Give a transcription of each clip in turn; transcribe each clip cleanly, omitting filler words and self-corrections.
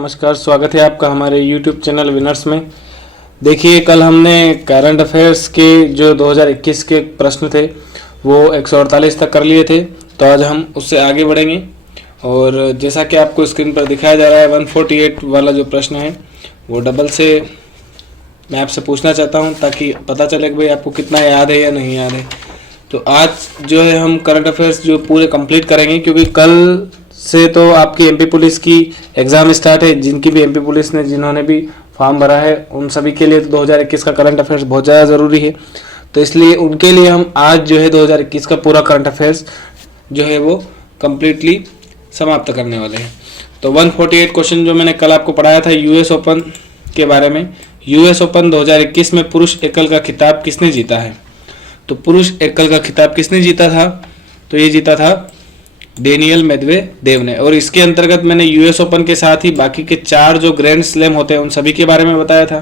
नमस्कार, स्वागत है आपका हमारे YouTube चैनल विनर्स में। देखिए, कल हमने करंट अफेयर्स के जो 2021 के प्रश्न थे वो 148 तक कर लिए थे, तो आज हम उससे आगे बढ़ेंगे। और जैसा कि आपको स्क्रीन पर दिखाया जा रहा है, 148 वाला जो प्रश्न है वो डबल से मैं आपसे पूछना चाहता हूं ताकि पता चले कि भाई आपको कितना याद है या नहीं याद है। तो आज जो है हम करंट अफेयर्स जो पूरे कंप्लीट करेंगे, क्योंकि कल से तो आपकी एमपी पुलिस की एग्ज़ाम स्टार्ट है। जिनकी भी एमपी पुलिस ने जिन्होंने भी फॉर्म भरा है उन सभी के लिए तो 2021 का करंट अफेयर्स बहुत ज़्यादा ज़रूरी है। तो इसलिए उनके लिए हम आज जो है 2021 का पूरा करंट अफेयर्स जो है वो कम्प्लीटली समाप्त करने वाले हैं। तो 148 क्वेश्चन जो मैंने कल आपको पढ़ाया था यूएस ओपन के बारे में। यूएस ओपन 2021 में पुरुष एकल का खिताब किसने जीता है? तो पुरुष एकल का खिताब किसने जीता था? तो ये जीता था डेनियल मेदवेदेव ने। और इसके अंतर्गत मैंने यूएस ओपन के साथ ही बाकी के 4 जो ग्रैंड स्लैम होते हैं उन सभी के बारे में बताया था।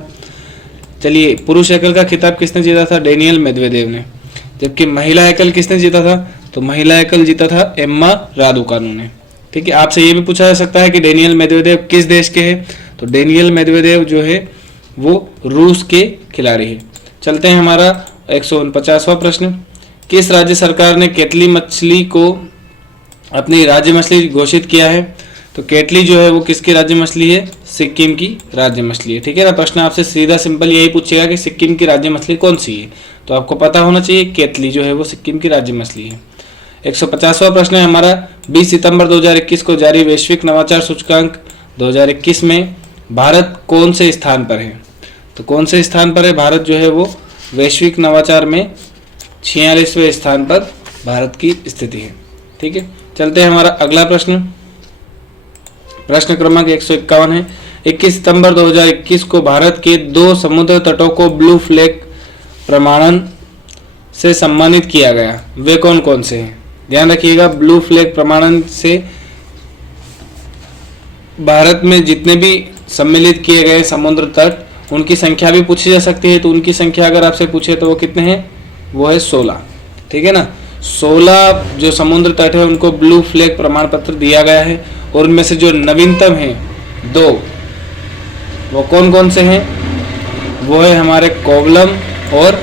चलिए, पुरुष एकल का खिताब किसने जीता था? डेनियल मेदवेदेव ने। जबकि महिला एकल किसने जीता था? तो महिला एकल जीता था एम्मा रादुकानु ने। ठीक है, आपसे ये भी पूछा जा सकता है कि डेनियल मेदवेदेव किस देश के हैं? तो डेनियल मेदवेदेव जो है वो रूस के खिलाड़ी है। चलते हैं हमारा 149वां प्रश्न। किस राज्य सरकार ने केटली मछली को अपनी राज्य मछली घोषित किया है? तो केटली जो है वो किसकी राज्य मछली है? सिक्किम की राज्य मछली है। ठीक है ना। प्रश्न आपसे सीधा सिंपल यही पूछेगा कि सिक्किम की राज्य मछली कौन सी है, तो आपको पता होना चाहिए केटली जो है वो सिक्किम की राज्य मछली है। 150वां प्रश्न है हमारा। 20 सितंबर 2021 को जारी वैश्विक नवाचार सूचकांक 2021 में भारत कौन से स्थान पर है? तो कौन से स्थान पर है भारत जो है वो? वैश्विक नवाचार में 46वें स्थान पर भारत की स्थिति है। ठीक है, चलते हैं हमारा अगला प्रश्न। प्रश्न क्रमांक 151 है। 21 सितंबर 2021 को भारत के 2 समुद्र तटों को ब्लू फ्लैग प्रमाणन से सम्मानित किया गया। वे कौन कौन से हैं? ध्यान रखिएगा, ब्लू फ्लैग प्रमाणन से भारत में जितने भी सम्मिलित किए गए समुद्र तट उनकी संख्या भी पूछी जा सकती है। तो उनकी संख्या अगर आपसे पूछे तो वो कितने हैं? वो है 16। ठीक है ना। 16 जो समुद्र तट है उनको ब्लू फ्लैग प्रमाण पत्र दिया गया है। और उनमें से जो नवीनतम हैं 2, वो कौन कौन से हैं? वो है हमारे कोवलम और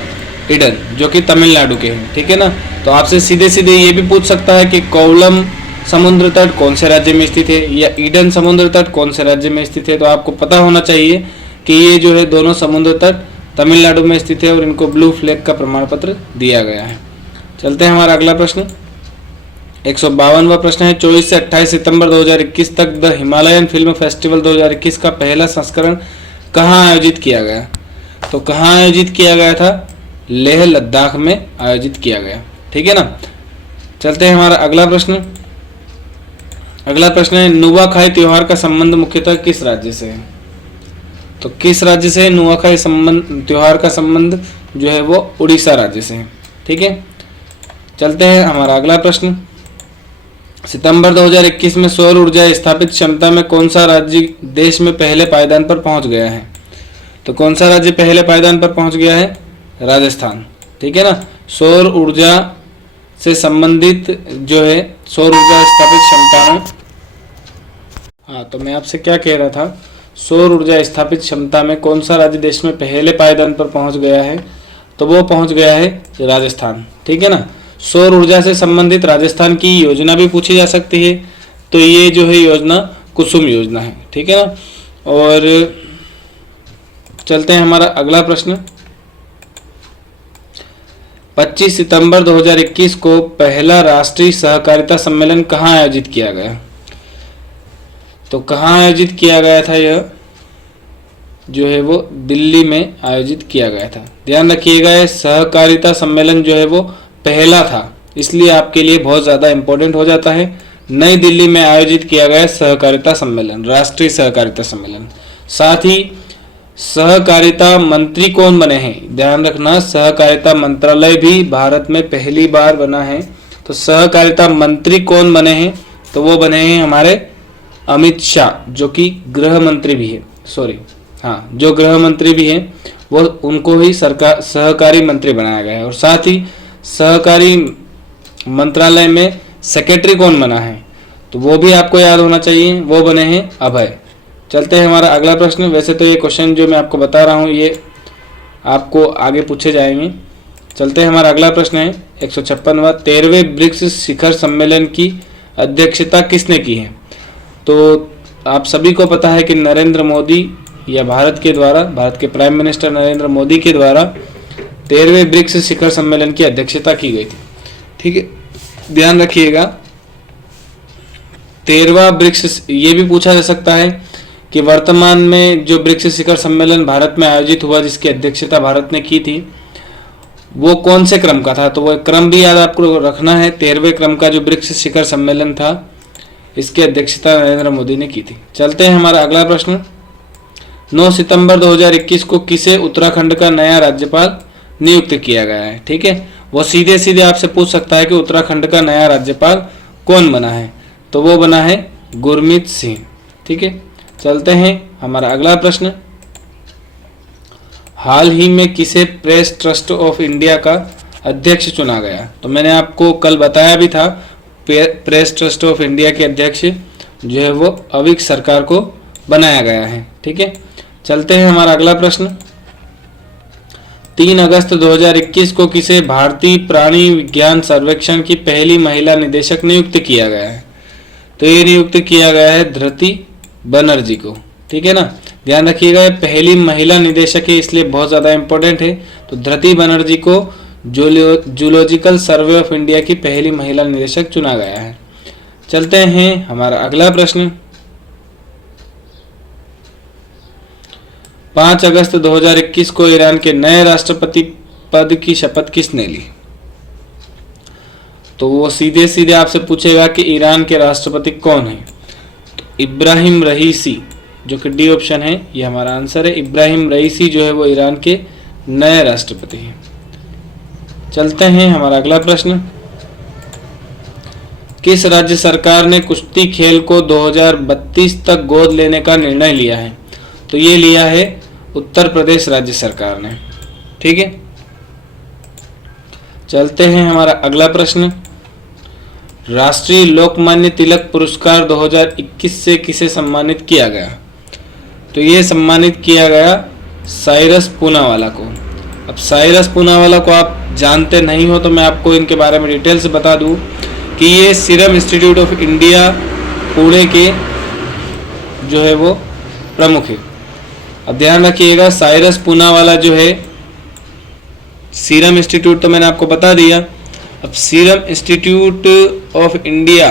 ईडन, जो कि तमिलनाडु के हैं। ठीक है ना। तो आपसे सीधे सीधे ये भी पूछ सकता है कि कोवलम समुद्र तट कौन से राज्य में स्थित है या ईडन समुद्र तट कौन से राज्य में स्थित है। तो आपको पता होना चाहिए कि ये जो है दोनों समुद्र तट तमिलनाडु में स्थित है और इनको ब्लू फ्लैग का प्रमाण पत्र दिया गया है। चलते हैं हमारा अगला प्रश्न। 152वां प्रश्न है। 24 से 28 सितंबर 2021 तक द हिमालयन फिल्म फेस्टिवल 2021 का पहला संस्करण कहाँ आयोजित किया गया? तो कहाँ आयोजित किया गया था? लेह लद्दाख में आयोजित किया गया। ठीक है ना। चलते हैं हमारा अगला प्रश्न। अगला प्रश्न है। नुआखाई त्योहार का संबंध मुख्यतः किस राज्य से है? तो किस राज्य से नुआखाई त्योहार का संबंध जो है वो उड़ीसा राज्य से है। ठीक है। चलते हैं हमारा अगला प्रश्न। सितंबर 2021 में सौर ऊर्जा स्थापित क्षमता में कौन सा राज्य देश में पहले पायदान पर पहुंच गया है? तो कौन सा राज्य पहले पायदान पर पहुंच गया है? राजस्थान। ठीक है ना। सौर ऊर्जा से संबंधित जो है सौर ऊर्जा स्थापित क्षमता में, हाँ, तो मैं आपसे क्या कह रहा था, सौर ऊर्जा स्थापित क्षमता में कौन सा राज्य देश में पहले पायदान पर पहुंच गया है? तो वो पहुंच गया है राजस्थान। ठीक है ना। सौर ऊर्जा से संबंधित राजस्थान की योजना भी पूछी जा सकती है। तो ये जो है योजना कुसुम योजना है। ठीक है ना। और चलते हैं हमारा अगला प्रश्न। 25 सितंबर 2021 को पहला राष्ट्रीय सहकारिता सम्मेलन कहाँ आयोजित किया गया? तो कहाँ आयोजित किया गया था? यह जो है वो दिल्ली में आयोजित किया गया था। ध्यान रखिएगा, यह सहकारिता सम्मेलन जो है वो पहला था, इसलिए आपके लिए बहुत ज़्यादा इम्पोर्टेंट हो जाता है। नई दिल्ली में आयोजित किया गया सहकारिता सम्मेलन, राष्ट्रीय सहकारिता सम्मेलन। साथ ही सहकारिता मंत्री कौन बने हैं? ध्यान रखना, सहकारिता मंत्रालय भी भारत में पहली बार बना है। तो सहकारिता मंत्री कौन बने हैं? तो वो बने हैं हमारे अमित शाह, जो कि गृह मंत्री भी है। जो गृह मंत्री भी हैं वो उनको ही सरकार सहकारी मंत्री बनाया गया है। और साथ ही सहकारी मंत्रालय में सेक्रेटरी कौन बना है? तो वो भी आपको याद होना चाहिए, वो बने हैं अभय। चलते हैं हमारा अगला प्रश्न। वैसे तो ये क्वेश्चन जो मैं आपको बता रहा हूँ ये आपको आगे पूछे जाएंगे। चलते हैं हमारा अगला प्रश्न है 156वां, 13वें ब्रिक्स शिखर सम्मेलन की अध्यक्षता किसने की है? तो आप सभी को पता है कि नरेंद्र मोदी या भारत के प्राइम मिनिस्टर नरेंद्र मोदी के द्वारा 13वें ब्रिक्स शिखर सम्मेलन की अध्यक्षता की गई थी। ठीक है, ध्यान रखिएगा 13वां ब्रिक्स, ये भी पूछा जा सकता है कि वर्तमान में जो ब्रिक्स शिखर सम्मेलन भारत में आयोजित हुआ जिसकी अध्यक्षता भारत ने की थी वो कौन से क्रम का था? तो वो क्रम भी याद आपको रखना है। 13वें क्रम का जो ब्रिक्स शिखर सम्मेलन था इसकी अध्यक्षता नरेंद्र मोदी ने की थी। चलते हैं हमारा अगला प्रश्न। 9 सितंबर 2021 को किसे उत्तराखंड का नया राज्यपाल नियुक्त किया गया है? ठीक है, वो सीधे सीधे आपसे पूछ सकता है कि उत्तराखंड का नया राज्यपाल कौन बना है? तो वो बना है गुरमीत सिंह। ठीक है, चलते हैं हमारा अगला प्रश्न। हाल ही में किसे प्रेस ट्रस्ट ऑफ इंडिया का अध्यक्ष चुना गया? तो मैंने आपको कल बताया भी था प्रेस ट्रस्ट ऑफ इंडिया के अध्यक्ष जो है वो अविक सरकार को बनाया गया है। ठीक है, चलते हैं हमारा अगला प्रश्न। 3 अगस्त 2021 को किसे भारतीय प्राणी विज्ञान सर्वेक्षण की पहली महिला निदेशक नियुक्त किया गया है? तो ये नियुक्त किया गया है धृति बनर्जी को। ठीक है ना, ध्यान रखिएगा पहली महिला निदेशक है इसलिए बहुत ज़्यादा इंपॉर्टेंट है। तो धृति बनर्जी को जूलॉजिकल सर्वे ऑफ इंडिया की पहली महिला निदेशक चुना गया है। चलते हैं हमारा अगला प्रश्न। 5 अगस्त 2021 को ईरान के नए राष्ट्रपति पद की शपथ किसने ली? तो वो सीधे सीधे आपसे पूछेगा कि ईरान के राष्ट्रपति कौन है? तो इब्राहिम रईसी, जो कि डी ऑप्शन है, ये हमारा आंसर है। इब्राहिम रईसी जो है वो ईरान के नए राष्ट्रपति हैं। चलते हैं हमारा अगला प्रश्न। किस राज्य सरकार ने कुश्ती खेल को 2032 तक गोद लेने का निर्णय लिया है? तो ये लिया है उत्तर प्रदेश राज्य सरकार ने। ठीक है, चलते हैं हमारा अगला प्रश्न। राष्ट्रीय लोकमान्य तिलक पुरस्कार 2021 से किसे सम्मानित किया गया? तो ये सम्मानित किया गया साइरस पूनावाला को। अब साइरस पूनावाला को आप जानते नहीं हो तो मैं आपको इनके बारे में डिटेल से बता दूं कि ये serum institute of India Pune के जो है वो प्रमुख है। अब ध्यान रखिएगा साइरस पूनावाला जो है, सीरम इंस्टीट्यूट तो मैंने आपको बता दिया। अब सीरम इंस्टीट्यूट ऑफ इंडिया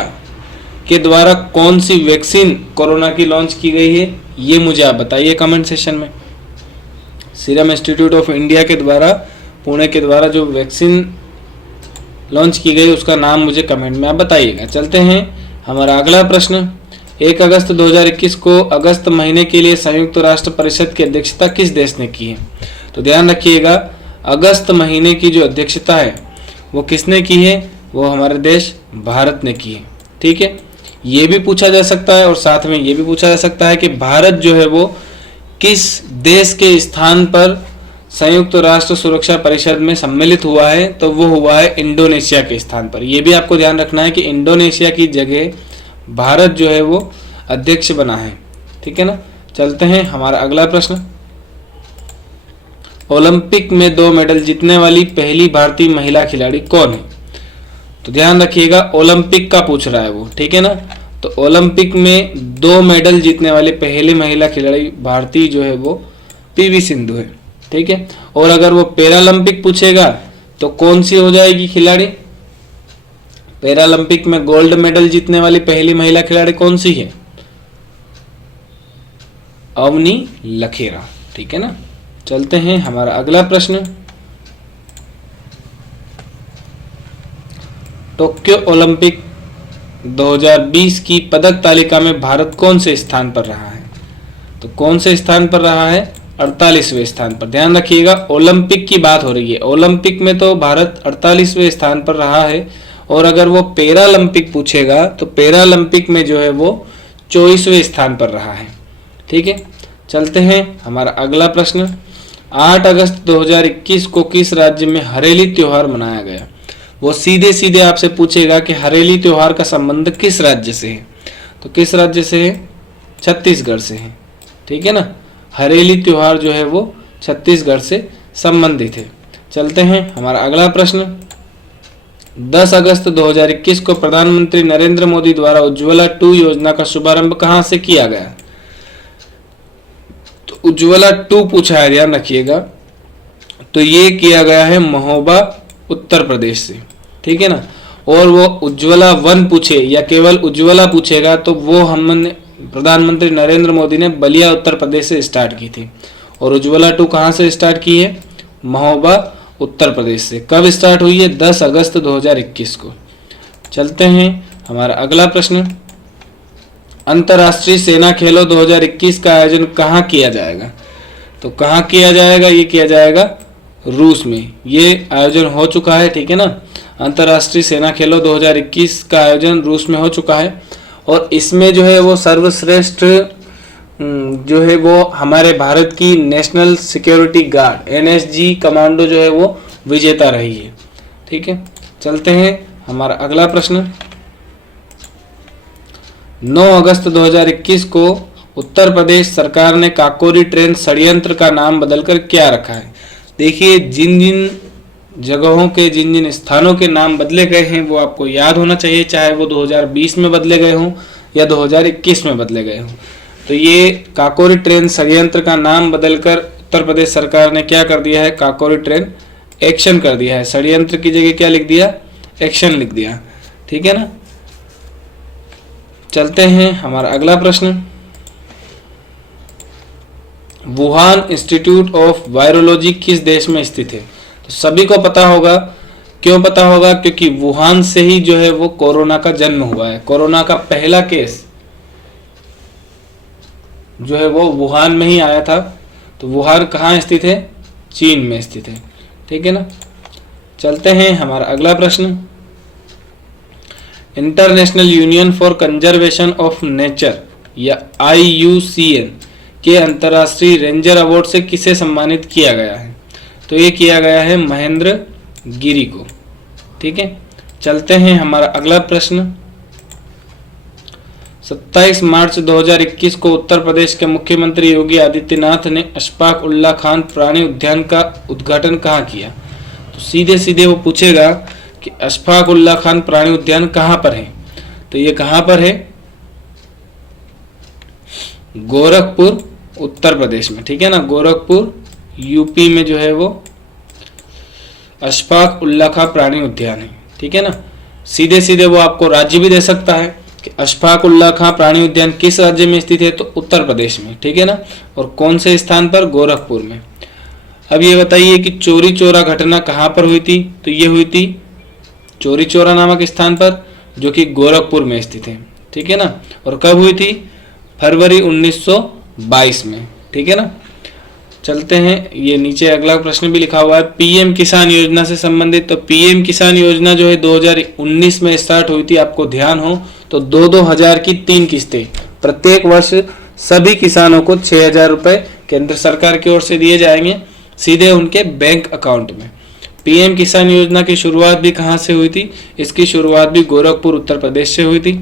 के द्वारा कौन सी वैक्सीन कोरोना की लॉन्च की गई है ये मुझे आप बताइए कमेंट सेशन में। सीरम इंस्टीट्यूट ऑफ इंडिया के द्वारा पुणे के द्वारा जो वैक्सीन लॉन्च की गई उसका नाम मुझे कमेंट में आप बताइएगा। चलते हैं हमारा अगला प्रश्न। 1 अगस्त 2021 को अगस्त महीने के लिए संयुक्त राष्ट्र परिषद की अध्यक्षता किस देश ने की है? तो ध्यान रखिएगा अगस्त महीने की जो अध्यक्षता है वो किसने की है? वो हमारे देश भारत ने की है। ठीक है, ये भी पूछा जा सकता है और साथ में ये भी पूछा जा सकता है कि भारत जो है वो किस देश के स्थान पर संयुक्त राष्ट्र सुरक्षा परिषद में सम्मिलित हुआ है? तो वो हुआ है इंडोनेशिया के स्थान पर। यह भी आपको ध्यान रखना है कि इंडोनेशिया की जगह भारत जो है वो अध्यक्ष बना है। ठीक है ना, चलते हैं हमारा अगला प्रश्न। ओलंपिक में 2 मेडल जीतने वाली पहली भारतीय महिला खिलाड़ी कौन है? तो ध्यान रखिएगा ओलंपिक का पूछ रहा है वो। ठीक है ना, तो ओलंपिक में 2 मेडल जीतने वाली पहली महिला खिलाड़ी भारतीय जो है वो पीवी सिंधु है। ठीक है, और अगर वो पैरालंपिक पूछेगा तो कौन सी हो जाएगी खिलाड़ी? पैरालंपिक में गोल्ड मेडल जीतने वाली पहली महिला खिलाड़ी कौन सी है? अवनी लखेरा। ठीक है ना, चलते हैं हमारा अगला प्रश्न। टोक्यो ओलंपिक 2020 की पदक तालिका में भारत कौन से स्थान पर रहा है? तो कौन से स्थान पर रहा है? 48वें स्थान पर। ध्यान रखिएगा ओलंपिक की बात हो रही है, ओलंपिक में तो भारत 48वें स्थान पर रहा है। और अगर वो पैरालंपिक पूछेगा तो पैरालंपिक में जो है वो 24वें स्थान पर रहा है। ठीक है, चलते हैं हमारा अगला प्रश्न। 8 अगस्त 2021 को किस राज्य में हरेली त्योहार मनाया गया? वो सीधे सीधे आपसे पूछेगा कि हरेली त्योहार का संबंध किस राज्य से है? तो किस राज्य से है? छत्तीसगढ़ से है। ठीक है ना। हरेली त्योहार जो है वो छत्तीसगढ़ से संबंधित है। चलते हैं हमारा अगला प्रश्न। 10 अगस्त 2021 को प्रधानमंत्री नरेंद्र मोदी द्वारा उज्ज्वला 2 योजना का शुभारंभ कहां से किया गया? तो उज्ज्वला 2 पूछा है, ध्यान रखिएगा। तो ये किया गया है महोबा उत्तर प्रदेश से, ठीक है ना। और वो उज्ज्वला 1 पूछे या केवल उज्ज्वला पूछेगा तो वो हमने प्रधानमंत्री नरेंद्र मोदी ने बलिया उत्तर प्रदेश से स्टार्ट की थी। और उज्ज्वला 2 कहां से स्टार्ट की है? महोबा उत्तर प्रदेश से। कब स्टार्ट हुई है? 10 अगस्त 2021 को। चलते हैं हमारा अगला प्रश्न। अंतर्राष्ट्रीय सेना खेलों 2021 का आयोजन कहाँ किया जाएगा? तो कहाँ किया जाएगा? ये किया जाएगा रूस में। ये आयोजन हो चुका है, ठीक है ना। अंतर्राष्ट्रीय सेना खेलों 2021 का आयोजन रूस में हो चुका है। और इसमें जो है वो सर्वश्रेष्ठ जो है वो हमारे भारत की national security guard NSG commando जो है वो विजेता रही है, ठीक है। चलते हैं हमारा अगला प्रश्न। 9 अगस्त 2021 को उत्तर प्रदेश सरकार ने काकोरी ट्रेन षड्यंत्र का नाम बदलकर क्या रखा है? देखिए, जिन जिन जगहों के जिन जिन स्थानों के नाम बदले गए हैं वो आपको याद होना चाहिए, चाहे वो 2020 में बदले गए हों या 2021 में बदले गए हों। तो ये काकोरी ट्रेन षड्यंत्र का नाम बदलकर उत्तर प्रदेश सरकार ने क्या कर दिया है? काकोरी ट्रेन एक्शन कर दिया है। षड्यंत्र की जगह क्या लिख दिया? एक्शन लिख दिया, ठीक है ना। चलते हैं हमारा अगला प्रश्न। वुहान इंस्टीट्यूट ऑफ वायरोलॉजी किस देश में स्थित है? तो सभी को पता होगा। क्यों पता होगा? क्योंकि वुहान से ही जो है वो कोरोना का जन्म हुआ है। कोरोना का पहला केस जो है वो वुहान में ही आया था। तो वुहान कहाँ स्थित है? चीन में स्थित है, ठीक है ना। चलते हैं हमारा अगला प्रश्न। International union for conservation of nature या IUCN के अंतर्राष्ट्रीय रेंजर अवार्ड से किसे सम्मानित किया गया है? तो ये किया गया है महेंद्र गिरी को, ठीक है। चलते हैं हमारा अगला प्रश्न। 27 मार्च 2021 को उत्तर प्रदेश के मुख्यमंत्री योगी आदित्यनाथ ने अशफाक उल्ला खान प्राणी उद्यान का उद्घाटन कहाँ किया? तो सीधे सीधे वो पूछेगा कि अशफाक उल्ला खान प्राणी उद्यान कहाँ पर है? तो ये कहाँ पर है? गोरखपुर उत्तर प्रदेश में, ठीक है ना। गोरखपुर UP में जो है वो अशफाक उल्ला खान प्राणी उद्यान है, ठीक है ना। सीधे सीधे वो आपको राज्य भी दे सकता है कि अशफाक उल्ला खान प्राणी उद्यान किस राज्य में स्थित है? तो उत्तर प्रदेश में, ठीक है ना। और कौन से स्थान पर? गोरखपुर में। अब ये बताइए कि चौरी चौरा घटना कहाँ पर हुई थी? तो ये हुई थी चौरी चौरा नामक स्थान पर, जो कि गोरखपुर में स्थित है, ठीक है ना। और कब हुई थी? फरवरी 1922 में, ठीक है ना। चलते हैं, ये नीचे अगला प्रश्न भी लिखा हुआ है PM किसान योजना से संबंधित। तो PM किसान योजना जो है 2019 में स्टार्ट हुई थी, आपको ध्यान हो तो 2-2 हजार की 3 किस्तें प्रत्येक वर्ष सभी किसानों को 6,000 रुपए केंद्र सरकार की ओर से दिए जाएंगे सीधे उनके बैंक अकाउंट में। PM किसान योजना की शुरुआत भी कहाँ से हुई थी? इसकी शुरुआत भी गोरखपुर उत्तर प्रदेश से हुई थी,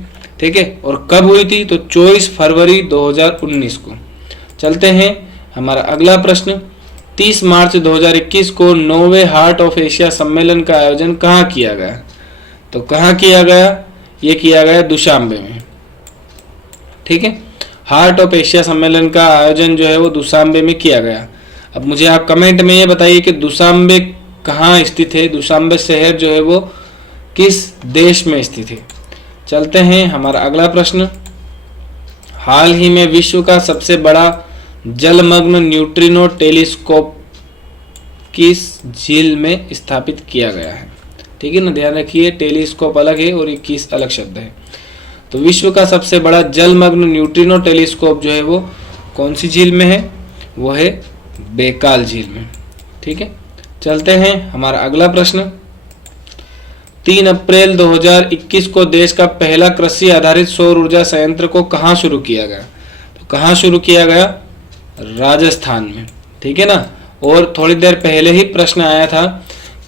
ठीक है। और कब हुई थी? तो 24 फरवरी 2019 को। चलते हैं हमारा अगला प्रश्न। 30 मार्च 2021 को 9वें हार्ट ऑफ एशिया सम्मेलन का आयोजन कहाँ किया गया? तो कहाँ किया गया? ये किया गया दुशांबे में, ठीक है। हार्ट ऑफ एशिया सम्मेलन का आयोजन जो है वो दुशांबे में किया गया। अब मुझे आप कमेंट में ये बताइए कि दुशांबे कहाँ स्थित है? दुशांबे शहर जो है वो किस देश में स्थित है? चलते हैं हमारा अगला प्रश्न। हाल ही में विश्व का सबसे बड़ा जलमग्न न्यूट्रिनो टेलीस्कोप किस झील में स्थापित किया गया है? ठीक है ना, ध्यान रखिए, टेलीस्कोप अलग है और ये किस अलग शब्द है। तो विश्व का सबसे बड़ा जलमग्न न्यूट्रिनो टेलीस्कोप जो है वो कौन सी झील में है? वो है बेकाल झील में, ठीक है। चलते हैं हमारा अगला प्रश्न। 3 अप्रैल 2021 को देश का पहला कृषि आधारित सौर ऊर्जा संयंत्र को कहाँ शुरू किया गया? तो कहाँ शुरू किया गया? राजस्थान में, ठीक है ना। और थोड़ी देर पहले ही प्रश्न आया था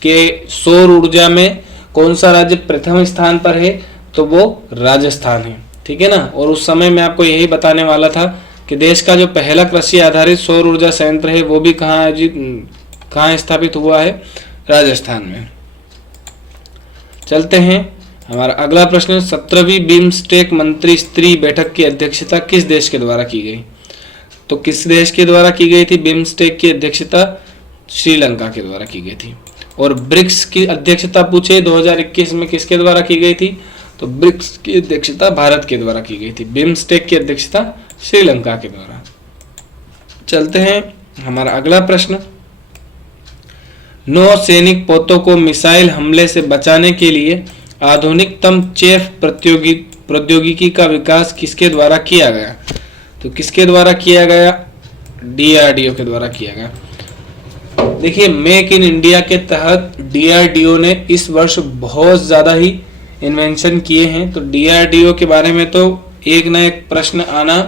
कि सौर ऊर्जा में कौन सा राज्य प्रथम स्थान पर है? तो वो राजस्थान है, ठीक है ना। और उस समय मैं आपको यही बताने वाला था कि देश का जो पहला कृषि आधारित सौर ऊर्जा संयंत्र है वो भी कहाँ स्थापित हुआ है? राजस्थान में। चलते हैं हमारा अगला प्रश्न, 17वीं बिम्स्टेक मंत्री स्तरीय बैठक की अध्यक्षता किस देश के द्वारा की गई? तो किस देश के द्वारा की गई थी? बिम्स्टेक की अध्यक्षता श्रीलंका के द्वारा की गई थी। और ब्रिक्स की अध्यक्षता पूछे 2021 में किसके द्वारा की गई थी? तो ब्रिक्स की अध्यक्षता भारत के द्वारा की गई थी। बिम्स्टेक की अध्यक्षता श्रीलंका के द्वारा। चलते हैं हमारा अगला प्रश्न, 9 सैनिक पोतों को मिसाइल हमले से बचाने के लिए आधुनिकतम चेफ प्रौद्योगिकी का विकास किसके द्वारा किया गया? तो किसके द्वारा किया गया? DRDO के द्वारा किया गया। देखिए, मेक इन इंडिया के तहत DRDO ने इस वर्ष बहुत ज़्यादा ही इन्वेंशन किए हैं। तो DRDO के बारे में तो एक ना एक प्रश्न आना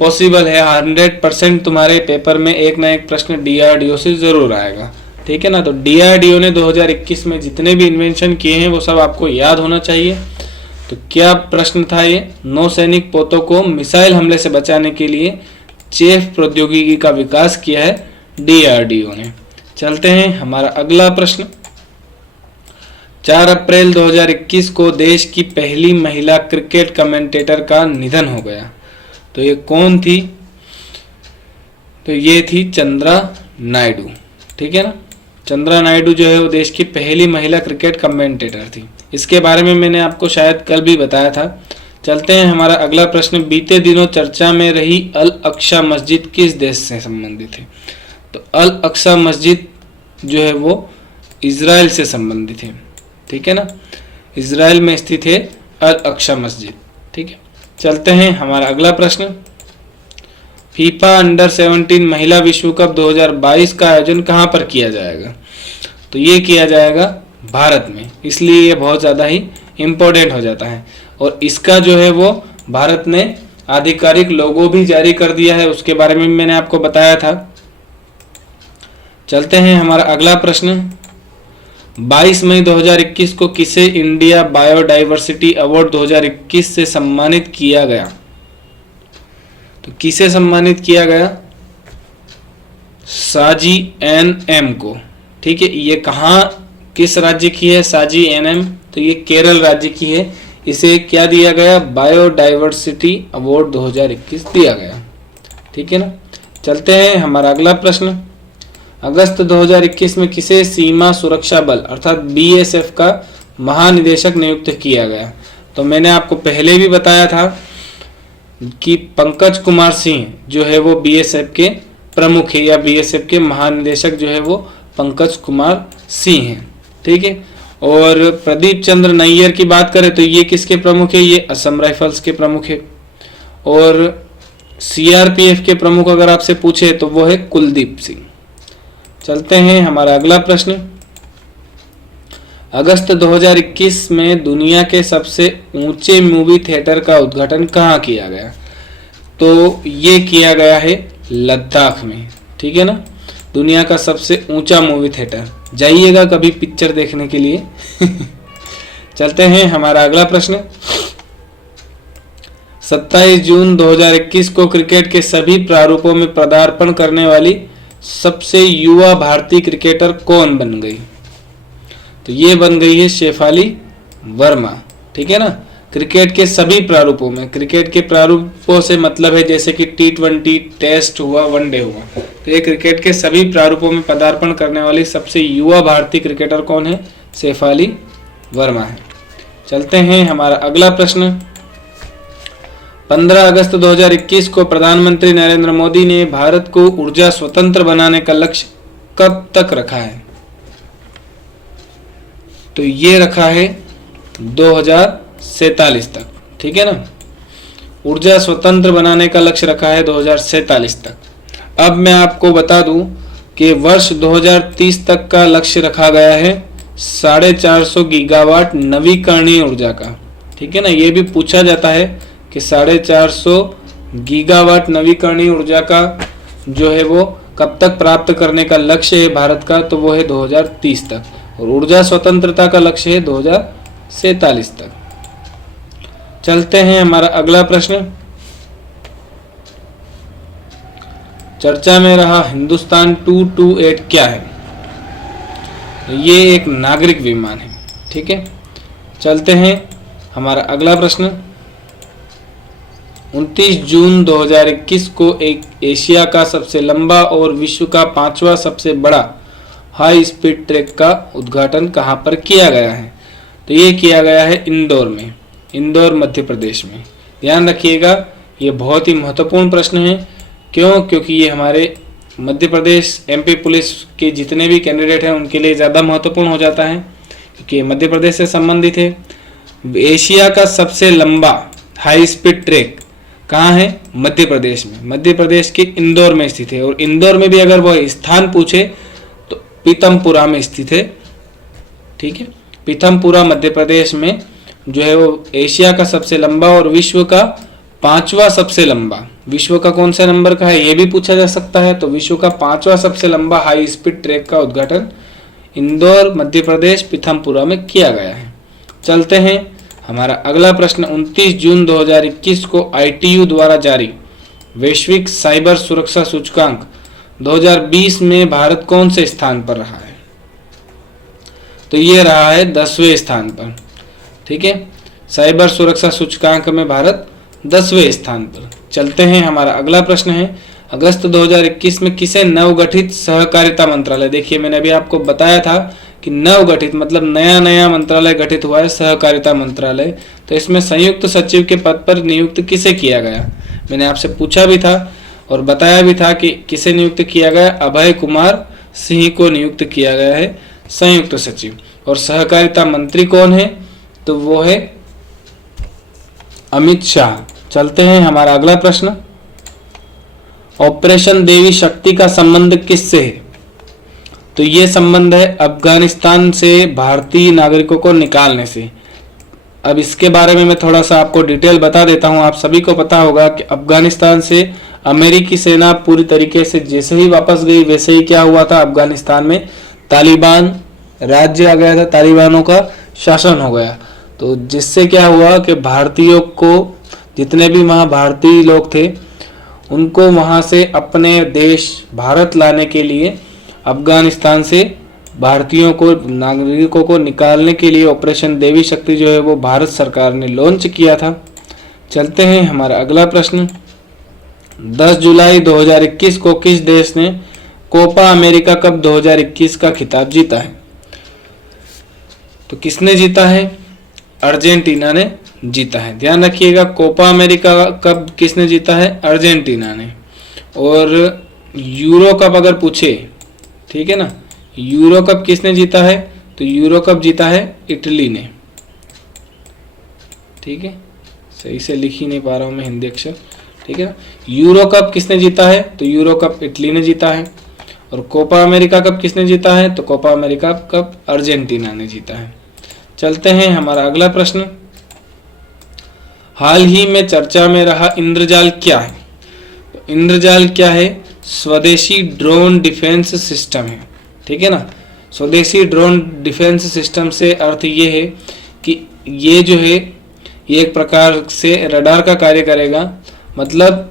पॉसिबल है। 100% तुम्हारे पेपर में एक ना एक प्रश्न DRDO से ज़रूर आएगा, ठीक है ना। तो DRDO ने 2021 में जितने भी इन्वेंशन किए हैं वो सब आपको याद होना चाहिए। तो क्या प्रश्न था ये? 9 सैनिक पोतों को मिसाइल हमले से बचाने के लिए चेफ प्रौद्योगिकी का विकास किया है DRDO ने। चलते हैं हमारा अगला प्रश्न, 4 अप्रैल 2021 को देश की पहली महिला क्रिकेट कमेंटेटर का निधन हो गया। तो ये कौन थी? तो ये थी चंद्रा नायडू, ठीक है ना। चंद्रा नायडू जो है वो देश की पहली महिला क्रिकेट कमेंटेटर थी। इसके बारे में मैंने आपको शायद कल भी बताया था। चलते हैं हमारा अगला प्रश्न, बीते दिनों चर्चा में रही अल अक्सा मस्जिद किस देश से संबंधित है? तो अल अक्सा मस्जिद जो है वो इजराइल से संबंधित है, ठीक है ना। इजराइल में स्थित है अल अक्सा मस्जिद, ठीक है। चलते हैं हमारा अगला प्रश्न, फीफा अंडर 17 महिला विश्व कप 2022 का आयोजन कहाँ पर किया जाएगा? तो ये किया जाएगा भारत में, इसलिए ये बहुत ज़्यादा ही इम्पोर्टेंट हो जाता है। और इसका जो है वो भारत ने आधिकारिक लोगो भी जारी कर दिया है, उसके बारे में मैंने आपको बताया था। चलते हैं हमारा अगला प्रश्न, 22 मई 2021 को किसे इंडिया बायोडाइवर्सिटी अवार्ड 2021 से सम्मानित किया गया? तो किसे सम्मानित किया गया? साजी NM को, ठीक है। ये कहाँ किस राज्य की है साजी NM? तो ये केरल राज्य की है। इसे क्या दिया गया? बायोडाइवर्सिटी अवार्ड 2021 दिया गया, ठीक है ना। चलते हैं हमारा अगला प्रश्न, अगस्त 2021 में किसे सीमा सुरक्षा बल अर्थात BSF का महानिदेशक नियुक्त किया गया? तो मैंने आपको पहले भी बताया था कि पंकज कुमार सिंह जो है वो BSF के प्रमुख है, या BSF के महानिदेशक जो है वो पंकज कुमार सिंह हैं, ठीक है। और प्रदीप चंद्र नैयर की बात करें तो ये किसके प्रमुख है? ये असम राइफल्स के प्रमुख है। और CRPF के प्रमुख अगर आपसे पूछे तो वो है कुलदीप सिंह। चलते हैं हमारा अगला प्रश्न, अगस्त 2021 में दुनिया के सबसे ऊंचे मूवी थिएटर का उद्घाटन कहाँ किया गया? तो ये किया गया है लद्दाख में, ठीक है ना। दुनिया का सबसे ऊंचा मूवी थिएटर, जाइएगा कभी पिक्चर देखने के लिए। चलते हैं हमारा अगला प्रश्न, 27 जून 2021 को क्रिकेट के सभी प्रारूपों में पदार्पण करने वाली सबसे युवा भारतीय क्रिकेटर कौन बन गई? तो ये बन गई है शेफाली वर्मा, ठीक है ना। क्रिकेट के सभी प्रारूपों में, क्रिकेट के प्रारूपों से मतलब है जैसे कि T20, टेस्ट हुआ, वनडे हुआ, तो ये क्रिकेट के सभी प्रारूपों में पदार्पण करने वाली सबसे युवा भारतीय क्रिकेटर कौन है? शेफाली वर्मा है। चलते हैं हमारा अगला प्रश्न, 15 अगस्त 2021 को प्रधानमंत्री नरेंद्र मोदी ने भारत को ऊर्जा स्वतंत्र बनाने का लक्ष्य कब तक रखा है? तो ये रखा है 2047 तक, ठीक है ना। ऊर्जा स्वतंत्र बनाने का लक्ष्य रखा है 2047 तक। अब मैं आपको बता दूं कि वर्ष 2030 तक का लक्ष्य रखा गया है 450 गीगावाट नवीकरणीय ऊर्जा का, ठीक है ना। ये भी पूछा जाता है कि 450 गीगावाट नवीकरणीय ऊर्जा का जो है वो कब तक प्राप्त करने का लक्ष्य है भारत का? तो वो है 2030 तक। और ऊर्जा स्वतंत्रता का लक्ष्य है 2047 तक। चलते हैं हमारा अगला प्रश्न, चर्चा में रहा हिंदुस्तान 228 क्या है? तो ये एक नागरिक विमान है। ठीक है, चलते हैं हमारा अगला प्रश्न। 29 जून 2021 को एक एशिया का सबसे लंबा और विश्व का 5वां सबसे बड़ा हाई स्पीड ट्रैक का उद्घाटन कहाँ पर किया गया है? तो ये किया गया है इंदौर में, इंदौर मध्य प्रदेश में। ध्यान रखिएगा, ये बहुत ही महत्वपूर्ण प्रश्न है। क्यों? क्योंकि ये हमारे मध्य प्रदेश एमपी पुलिस के जितने भी कैंडिडेट हैं उनके लिए ज़्यादा महत्वपूर्ण हो जाता है, क्योंकि मध्य प्रदेश से संबंधित है। एशिया का सबसे लंबा हाई स्पीड ट्रैक कहाँ है? मध्य प्रदेश में, मध्य प्रदेश के इंदौर में स्थित है। और इंदौर में भी अगर वह स्थान पूछे तो पीतमपुरा में स्थित है। ठीक है, पीतमपुरा मध्य प्रदेश में जो है वो एशिया का सबसे लंबा और विश्व का 5वां सबसे लंबा, विश्व का कौन सा नंबर का है ये भी पूछा जा सकता है। तो विश्व का 5वां सबसे लंबा हाई स्पीड ट्रैक का उद्घाटन इंदौर मध्य प्रदेश पीतमपुरा में किया गया है। चलते हैं हमारा अगला प्रश्न। 29 जून 2021 को ITU द्वारा जारी वैश्विक साइबर सुरक्षा सूचकांक 2020 में भारत कौन से स्थान पर रहा है? तो ये रहा है 10वें स्थान पर। ठीक है, साइबर सुरक्षा सूचकांक में भारत 10वें स्थान पर। चलते हैं हमारा अगला प्रश्न है। अगस्त 2021 में किसे नवगठित सहकारिता मंत्रालय, देखिए मैंने अभी आपको बताया था कि नवगठित मतलब नया नया मंत्रालय गठित हुआ है, सहकारिता मंत्रालय। तो इसमें संयुक्त सचिव के पद पर नियुक्त किसे किया गया? मैंने आपसे पूछा भी था और बताया भी था कि किसे नियुक्त किया गया। अभय कुमार सिंह को नियुक्त किया गया है संयुक्त सचिव। और सहकारिता मंत्री कौन है? तो वो है अमित शाह। चलते हैं हमारा अगला प्रश्न। ऑपरेशन देवी शक्ति का संबंध किससे है? तो ये संबंध है अफगानिस्तान से भारतीय नागरिकों को निकालने से। अब इसके बारे में मैं थोड़ा सा आपको डिटेल बता देता हूं। आप सभी को पता होगा कि अफगानिस्तान से अमेरिकी सेना पूरी तरीके से जैसे ही वापस गई वैसे ही क्या हुआ था, अफगानिस्तान में तालिबान राज्य आ गया था, तालिबानों का शासन हो गया। तो जिससे क्या हुआ कि भारतीयों को, जितने भी वहाँ भारतीय लोग थे उनको वहाँ से अपने देश भारत लाने के लिए अफगानिस्तान से भारतीयों को, नागरिकों को निकालने के लिए ऑपरेशन देवी शक्ति जो है वो भारत सरकार ने लॉन्च किया था। चलते हैं हमारा अगला प्रश्न। 10 जुलाई 2021 को किस देश ने कोपा अमेरिका कप 2021 का खिताब जीता है? तो किसने जीता है? अर्जेंटीना ने जीता है। ध्यान रखिएगा, कोपा अमेरिका कप किसने जीता है? अर्जेंटीना ने। और यूरो कप अगर पूछे, ठीक है ना, यूरो कप किसने जीता है? तो यूरो कप जीता है इटली ने। ठीक है, सही से लिख ही नहीं पा रहा हूं मैं हिंदी अक्षर। ठीक है ना, यूरो कप किसने जीता है? तो यूरो कप इटली ने जीता है। और कोपा अमेरिका कप किसने जीता है? तो कोपा अमेरिका कप अर्जेंटीना ने जीता है। चलते हैं हमारा अगला प्रश्न। हाल ही में चर्चा में रहा इंद्रजाल क्या है? तो इंद्रजाल क्या है? स्वदेशी ड्रोन डिफेंस सिस्टम है। ठीक है ना, स्वदेशी ड्रोन डिफेंस सिस्टम से अर्थ ये है कि ये जो है ये एक प्रकार से रडार का कार्य करेगा। मतलब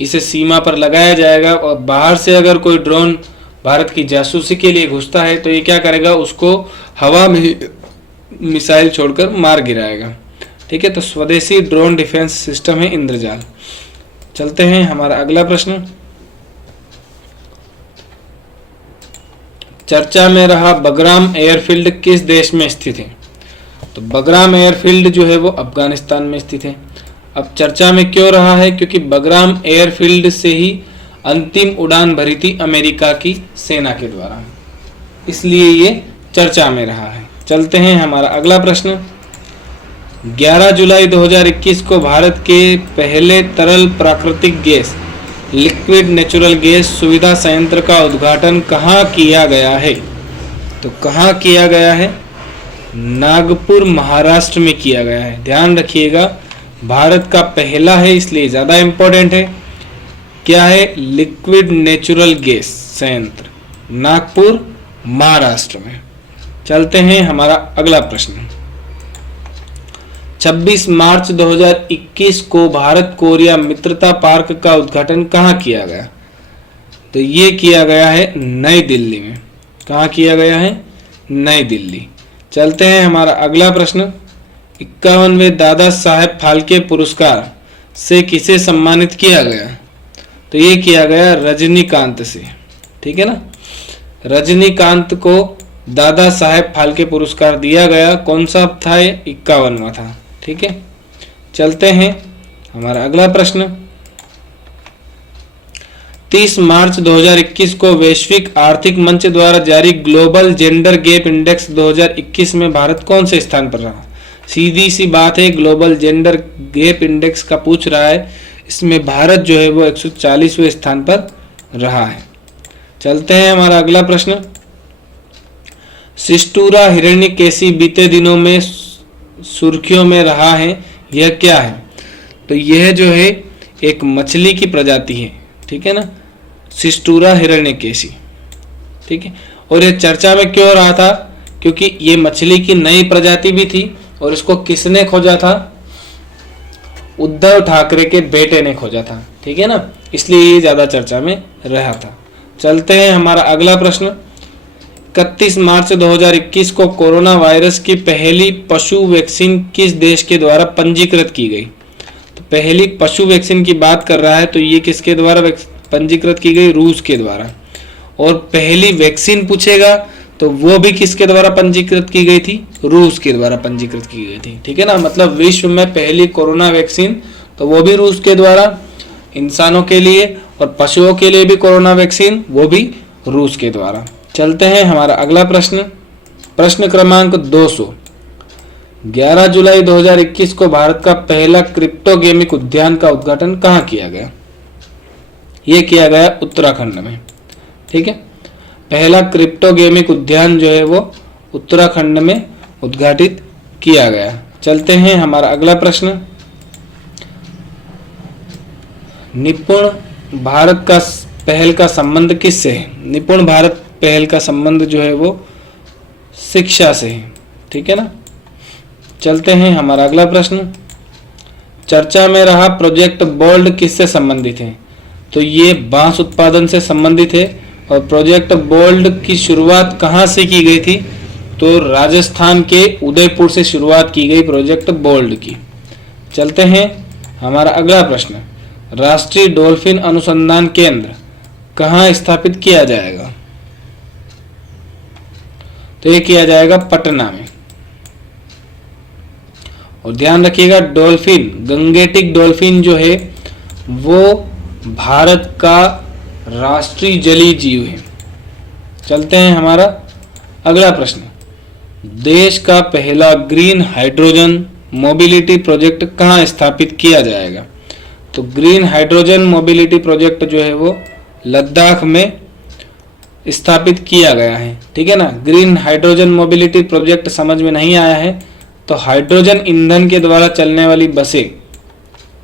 इसे सीमा पर लगाया जाएगा और बाहर से अगर कोई ड्रोन भारत की जासूसी के लिए घुसता है तो ये क्या करेगा, उसको हवा में मिसाइल छोड़कर मार गिराएगा। ठीक है, तो स्वदेशी ड्रोन डिफेंस सिस्टम है इंद्रजाल। चलते हैं हमारा अगला प्रश्न। चर्चा में रहा बगराम एयरफील्ड किस देश में स्थित है? तो बगराम एयरफील्ड जो है वो अफगानिस्तान में स्थित है। अब चर्चा में क्यों रहा है? क्योंकि बगराम एयरफील्ड से ही अंतिम उड़ान भरी थी अमेरिका की सेना के द्वारा, इसलिए ये चर्चा में रहा है। चलते हैं हमारा अगला प्रश्न। 11 जुलाई 2021 को भारत के पहले तरल प्राकृतिक गैस लिक्विड नेचुरल गैस सुविधा संयंत्र का उद्घाटन कहाँ किया गया है? तो कहाँ किया गया है? नागपुर महाराष्ट्र में किया गया है। ध्यान रखिएगा, भारत का पहला है इसलिए ज़्यादा इम्पोर्टेंट है। क्या है? लिक्विड नेचुरल गैस संयंत्र नागपुर महाराष्ट्र में। चलते हैं हमारा अगला प्रश्न। 26 मार्च 2021 को भारत कोरिया मित्रता पार्क का उद्घाटन कहाँ किया गया? तो ये किया गया है नई दिल्ली में। कहाँ किया गया है? नई दिल्ली। चलते हैं हमारा अगला प्रश्न। 51वें दादा साहेब फाल्के पुरस्कार से किसे सम्मानित किया गया? तो ये किया गया रजनीकांत से। ठीक है ना, रजनीकांत को दादा साहेब फाल्के पुरस्कार दिया गया। कौन सा था ये? 51वां था। ठीक है, चलते हैं हमारा अगला प्रश्न। 30 मार्च 2021 को वैश्विक आर्थिक मंच द्वारा जारी ग्लोबल जेंडर गैप इंडेक्स 2021 में भारत कौन से स्थान पर रहा? सीधी सी बात है, ग्लोबल जेंडर गैप इंडेक्स का पूछ रहा है, इसमें भारत जो है वो 140वें स्थान पर रहा है। चलते हैं हमारा अगला प्रश्न। सिस्टूरा हिरण्यकेशी बीते दिनों में सुर्खियों में रहा है, यह क्या है? तो यह जो है एक मछली की प्रजाति है। ठीक है ना, सिस्टूरा हिरण्यकेशी। ठीक है, और यह चर्चा में क्यों रहा था? क्योंकि ये मछली की नई प्रजाति भी थी और इसको किसने खोजा था? उद्धव ठाकरे के बेटे ने खोजा था। ठीक है ना, इसलिए ये ज्यादा चर्चा में रहा था। चलते हैं हमारा अगला प्रश्न। 31 मार्च 2021 को कोरोना वायरस की पहली पशु वैक्सीन किस देश के द्वारा पंजीकृत की गई? तो पहली पशु वैक्सीन की बात कर रहा है, तो ये किसके द्वारा पंजीकृत की गई? रूस के द्वारा। और पहली वैक्सीन पूछेगा तो वो भी किसके द्वारा पंजीकृत की गई थी? रूस के द्वारा पंजीकृत की गई थी। ठीक है ना, मतलब विश्व में पहली कोरोना वैक्सीन तो वो भी रूस के द्वारा, इंसानों के लिए, और पशुओं के लिए भी कोरोना वैक्सीन वो भी रूस के द्वारा। चलते हैं हमारा अगला प्रश्न। प्रश्न क्रमांक 200। 11 जुलाई 2021 को भारत का पहला क्रिप्टोगेमिक उद्यान का उद्घाटन कहाँ किया गया? ये किया गया उत्तराखंड में। ठीक है, पहला क्रिप्टोगेमिक उद्यान जो है वो उत्तराखंड में उद्घाटित किया गया। चलते हैं हमारा अगला प्रश्न। निपुण भारत का पहल का संबंध किससे है? निपुण भारत पहल का संबंध जो है वो शिक्षा से है। ठीक है ना, चलते हैं हमारा अगला प्रश्न। चर्चा में रहा प्रोजेक्ट बोल्ड किससे संबंधित है? तो ये बांस उत्पादन से संबंधित है। और प्रोजेक्ट बोल्ड की शुरुआत कहाँ से की गई थी? तो राजस्थान के उदयपुर से शुरुआत की गई प्रोजेक्ट बोल्ड की। चलते हैं हमारा अगला प्रश्न। राष्ट्रीय डॉल्फिन अनुसंधान केंद्र कहाँ स्थापित किया जाएगा? तो ये किया जाएगा पटना में। और ध्यान रखिएगा, डॉल्फिन, गंगेटिक डॉल्फिन जो है वो भारत का राष्ट्रीय जलीय जीव है। चलते हैं हमारा अगला प्रश्न। देश का पहला ग्रीन हाइड्रोजन मोबिलिटी प्रोजेक्ट कहाँ स्थापित किया जाएगा? तो ग्रीन हाइड्रोजन मोबिलिटी प्रोजेक्ट जो है वो लद्दाख में स्थापित किया गया है। ठीक है ना, ग्रीन हाइड्रोजन मोबिलिटी प्रोजेक्ट समझ में नहीं आया है तो हाइड्रोजन ईंधन के द्वारा चलने वाली बसें,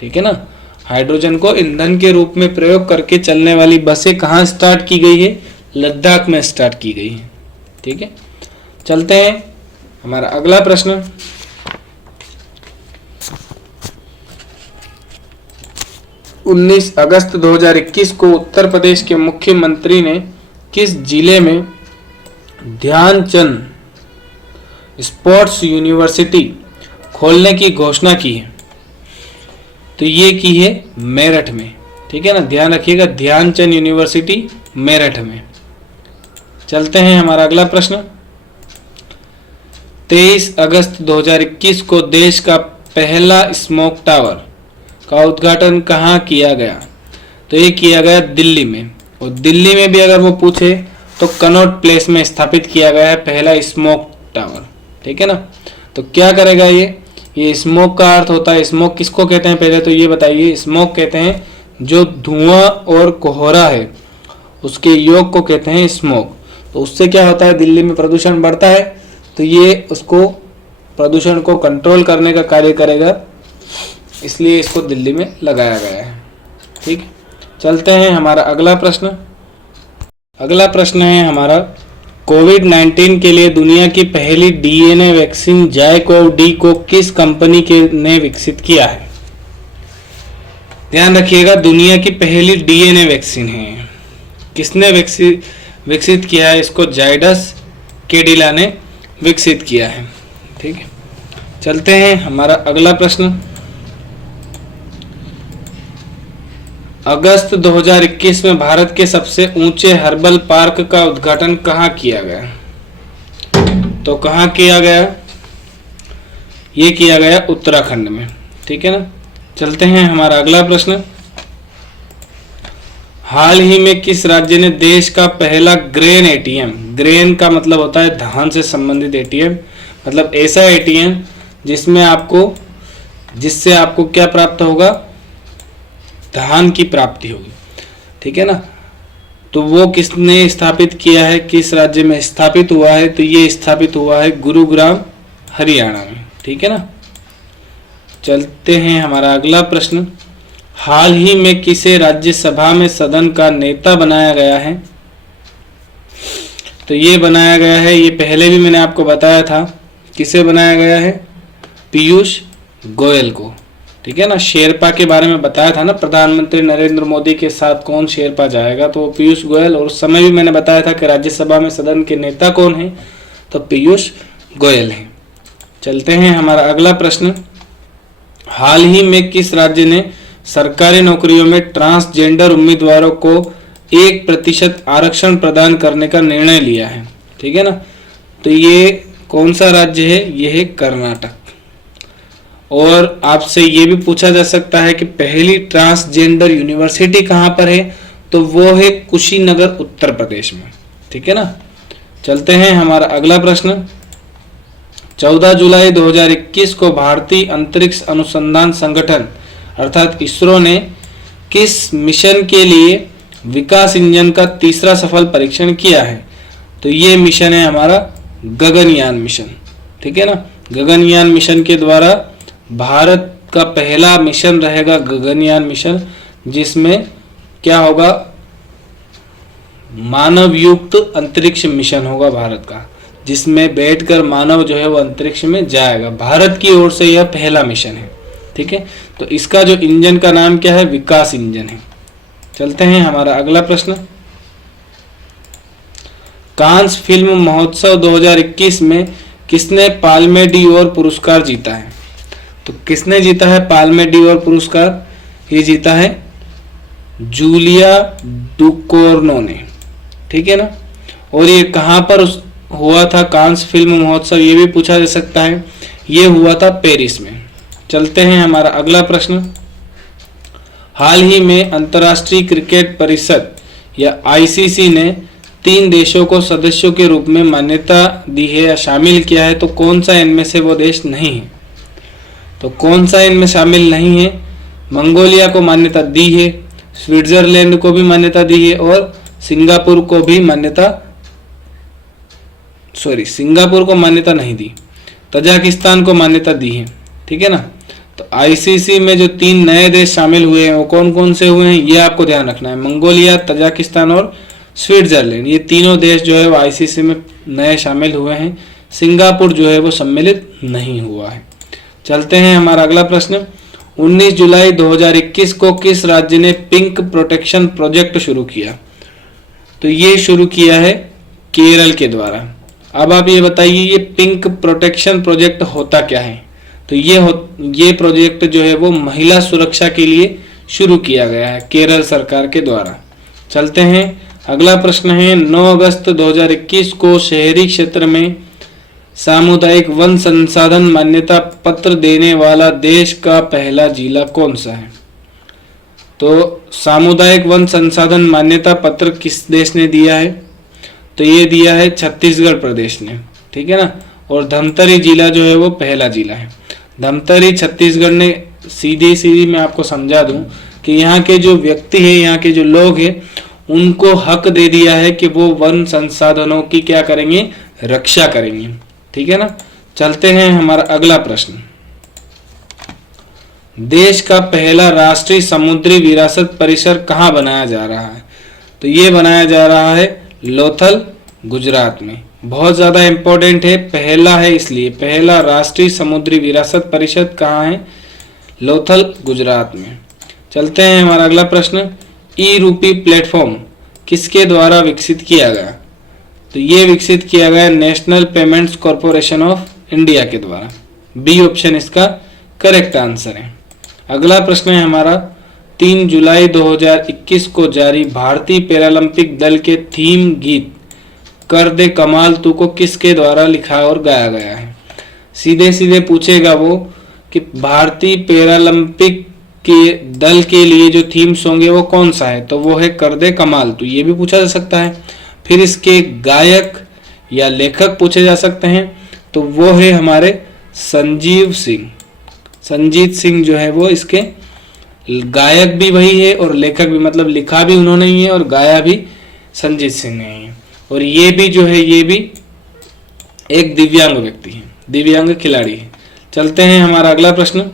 ठीक है ना, हाइड्रोजन को ईंधन के रूप में प्रयोग करके चलने वाली बसें कहाँ स्टार्ट की गई है? लद्दाख में स्टार्ट की गई है। ठीक है, चलते हैं हमारा अगला प्रश्न। उन्नीस अगस्त 2021 को उत्तर प्रदेश के मुख्यमंत्री ने किस जिले में ध्यानचंद स्पोर्ट्स यूनिवर्सिटी खोलने की घोषणा की है? तो ये की है मेरठ में। ठीक है ना, ध्यान रखिएगा, ध्यानचंद यूनिवर्सिटी मेरठ में। चलते हैं हमारा अगला प्रश्न। 23 अगस्त 2021 को देश का पहला स्मोक टावर का उद्घाटन कहाँ किया गया? तो ये किया गया दिल्ली में। और दिल्ली में भी अगर वो पूछे तो कनॉट प्लेस में स्थापित किया गया है पहला स्मोक टावर। ठीक है ना, तो क्या करेगा ये स्मोक का अर्थ होता है, स्मोक किसको कहते हैं पहले तो ये बताइए। स्मोक कहते हैं जो धुआं और कोहरा है उसके योग को कहते हैं स्मोक। तो उससे क्या होता है, दिल्ली में प्रदूषण बढ़ता है, तो ये उसको प्रदूषण को कंट्रोल करने का कार्य करेगा, इसलिए इसको दिल्ली में लगाया गया है। ठीक, चलते हैं हमारा अगला प्रश्न। अगला प्रश्न है हमारा, कोविड-19 के लिए दुनिया की पहली डीएनए वैक्सीन जायकोव-डी को किस कंपनी ने विकसित किया है? ध्यान रखिएगा, दुनिया की पहली डीएनए वैक्सीन है, किसने विकसित किया है इसको? जाइडस कैडिला ने विकसित किया है। ठीक है, चलते हैं हमारा अगला प्रश्न। अगस्त 2021 में भारत के सबसे ऊंचे हर्बल पार्क का उद्घाटन कहाँ किया गया? तो कहाँ किया गया? ये किया गया उत्तराखंड में। ठीक है ना, चलते हैं हमारा अगला प्रश्न। हाल ही में किस राज्य ने देश का पहला ग्रेन एटीएम, ग्रेन का मतलब होता है धान से संबंधित एटीएम, मतलब ऐसा एटीएम जिससे आपको क्या प्राप्त होगा? धान की प्राप्ति होगी। ठीक है ना, तो वो किसने स्थापित किया है, किस राज्य में स्थापित हुआ है? तो ये स्थापित हुआ है गुरुग्राम हरियाणा में। ठीक है ना, चलते हैं हमारा अगला प्रश्न। हाल ही में किसे राज्यसभा में सदन का नेता बनाया गया है? तो ये बनाया गया है, ये पहले भी मैंने आपको बताया था, किसे बनाया गया है? पीयूष गोयल को। ठीक है ना, शेरपा के बारे में बताया था ना, प्रधानमंत्री नरेंद्र मोदी के साथ कौन शेरपा जाएगा? तो पीयूष गोयल। और उस समय भी मैंने बताया था कि राज्यसभा में सदन के नेता कौन है? तो पीयूष गोयल है। चलते हैं हमारा अगला प्रश्न। हाल ही में किस राज्य ने सरकारी नौकरियों में ट्रांसजेंडर उम्मीदवारों को 1% आरक्षण प्रदान करने का निर्णय लिया है? ठीक है ना, तो ये कौन सा राज्य है? ये है कर्नाटक। और आपसे ये भी पूछा जा सकता है कि पहली ट्रांसजेंडर यूनिवर्सिटी कहाँ पर है? तो वो है कुशीनगर उत्तर प्रदेश में। ठीक है ना, चलते हैं हमारा अगला प्रश्न। 14 जुलाई 2021 को भारतीय अंतरिक्ष अनुसंधान संगठन अर्थात इसरो ने किस मिशन के लिए विकास इंजन का तीसरा सफल परीक्षण किया है? तो ये मिशन है हमारा गगनयान मिशन। ठीक है ना, गगनयान मिशन के द्वारा भारत का पहला मिशन रहेगा गगनयान मिशन, जिसमें क्या होगा? मानव युक्त अंतरिक्ष मिशन होगा भारत का, जिसमें बैठकर मानव जो है वो अंतरिक्ष में जाएगा। भारत की ओर से यह पहला मिशन है। ठीक है, तो इसका जो इंजन का नाम क्या है? विकास इंजन है। चलते हैं हमारा अगला प्रश्न। कांस फिल्म महोत्सव 2021 में किसने पाल्मे डियोर पुरस्कार जीता है? तो किसने जीता है पाल्मे डियोर पुरस्कार? ये जीता है जूलिया डुकोर्नो ने। ठीक है ना, और ये कहां पर हुआ था कांस फिल्म महोत्सव? ये भी पूछा जा सकता है। ये हुआ था पेरिस में। चलते हैं हमारा अगला प्रश्न। हाल ही में अंतर्राष्ट्रीय क्रिकेट परिषद या आईसीसी ने 3 देशों को सदस्यों के रूप में मान्यता दी है या शामिल किया है, तो कौन सा इनमें से वो देश नहीं है? तो कौन सा इनमें शामिल नहीं है? मंगोलिया को मान्यता दी है, स्विट्जरलैंड को भी मान्यता दी है, और सिंगापुर को मान्यता नहीं दी, तजाकिस्तान को मान्यता दी है। ठीक है ना, तो आईसीसी में जो 3 नए देश शामिल हुए हैं वो कौन कौन से हुए हैं, ये आपको ध्यान रखना है। मंगोलिया, तजाकिस्तान और स्विट्जरलैंड, ये तीनों देश जो है वो आईसीसी में नए शामिल हुए हैं। सिंगापुर जो है वो सम्मिलित नहीं हुआ है। चलते हैं हमारा अगला प्रश्न। 19 जुलाई 2021 को किस राज्य ने पिंक प्रोटेक्शन प्रोजेक्ट शुरू किया? तो ये शुरू किया है केरल के द्वारा। अब आप ये बताइए, ये पिंक प्रोटेक्शन प्रोजेक्ट होता क्या है? तो ये प्रोजेक्ट जो है वो महिला सुरक्षा के लिए शुरू किया गया है केरल सरकार के द्वारा। चलते हैं अगला प्रश्न है। 9 अगस्त 2021 को शहरी क्षेत्र में सामुदायिक वन संसाधन मान्यता पत्र देने वाला देश का पहला जिला कौन सा है? तो सामुदायिक वन संसाधन मान्यता पत्र किस देश ने दिया है? तो ये दिया है छत्तीसगढ़ प्रदेश ने। ठीक है ना, और धमतरी जिला जो है वो पहला जिला है। धमतरी छत्तीसगढ़ ने सीधी मैं आपको समझा दूं कि यहाँ के जो व्यक्ति है, यहाँ के जो लोग हैं, उनको हक दे दिया है कि वो वन संसाधनों की क्या करेंगे? रक्षा करेंगे। ठीक है ना, चलते हैं हमारा अगला प्रश्न। देश का पहला राष्ट्रीय समुद्री विरासत परिसर कहाँ बनाया जा रहा है? तो ये बनाया जा रहा है लोथल, गुजरात में। बहुत ज्यादा इंपॉर्टेंट है, पहला है इसलिए। पहला राष्ट्रीय समुद्री विरासत परिषद कहाँ है? लोथल, गुजरात में। चलते हैं हमारा अगला प्रश्न। ई रूपी प्लेटफॉर्म किसके द्वारा विकसित किया गया? तो ये विकसित किया गया national payments corporation of India के द्वारा। बी ऑप्शन इसका करेक्ट आंसर है। अगला प्रश्न है हमारा 3 जुलाई 2021 को जारी भारतीय पैरालंपिक दल के थीम गीत कर दे कमाल तू को किसके द्वारा लिखा और गाया गया है? सीधे सीधे पूछेगा वो कि भारतीय पैरालंपिक के दल के लिए जो थीम सॉन्ग है वो कौन सा है? तो वो है कर दे कमाल तू, ये भी पूछा जा सकता है। फिर इसके गायक या लेखक पूछे जा सकते हैं, तो वो है हमारे संजीव सिंह। संजीत सिंह जो है वो इसके गायक भी वही है और लेखक भी, मतलब लिखा भी उन्होंने ही है और गाया भी संजीत सिंह ने ही है। और ये भी जो है ये भी एक दिव्यांग व्यक्ति है, दिव्यांग खिलाड़ी है। चलते हैं हमारा अगला प्रश्न।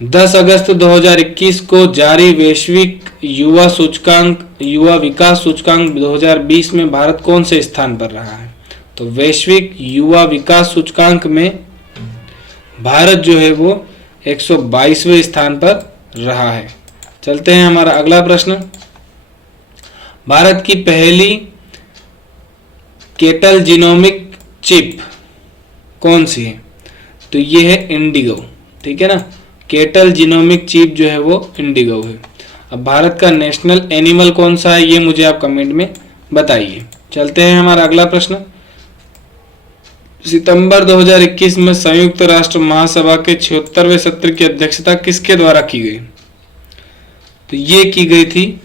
10 अगस्त 2021 को जारी वैश्विक युवा सूचकांक, युवा विकास सूचकांक 2020 में भारत कौन से स्थान पर रहा है? तो वैश्विक युवा विकास सूचकांक में भारत जो है वो 122वें स्थान पर रहा है। चलते हैं हमारा अगला प्रश्न। भारत की पहली केटल जीनोमिक चिप कौन सी है? तो ये है इंडिगो, ठीक है ना। केटल जीनोमिक चिप जो है वो इंडिगो है। अब भारत का नेशनल एनिमल कौन सा है, ये मुझे आप कमेंट में बताइए। चलते हैं हमारा अगला प्रश्न। सितंबर 2021 में संयुक्त राष्ट्र महासभा के 76वें सत्र की अध्यक्षता किसके द्वारा की गई? तो ये की गई थी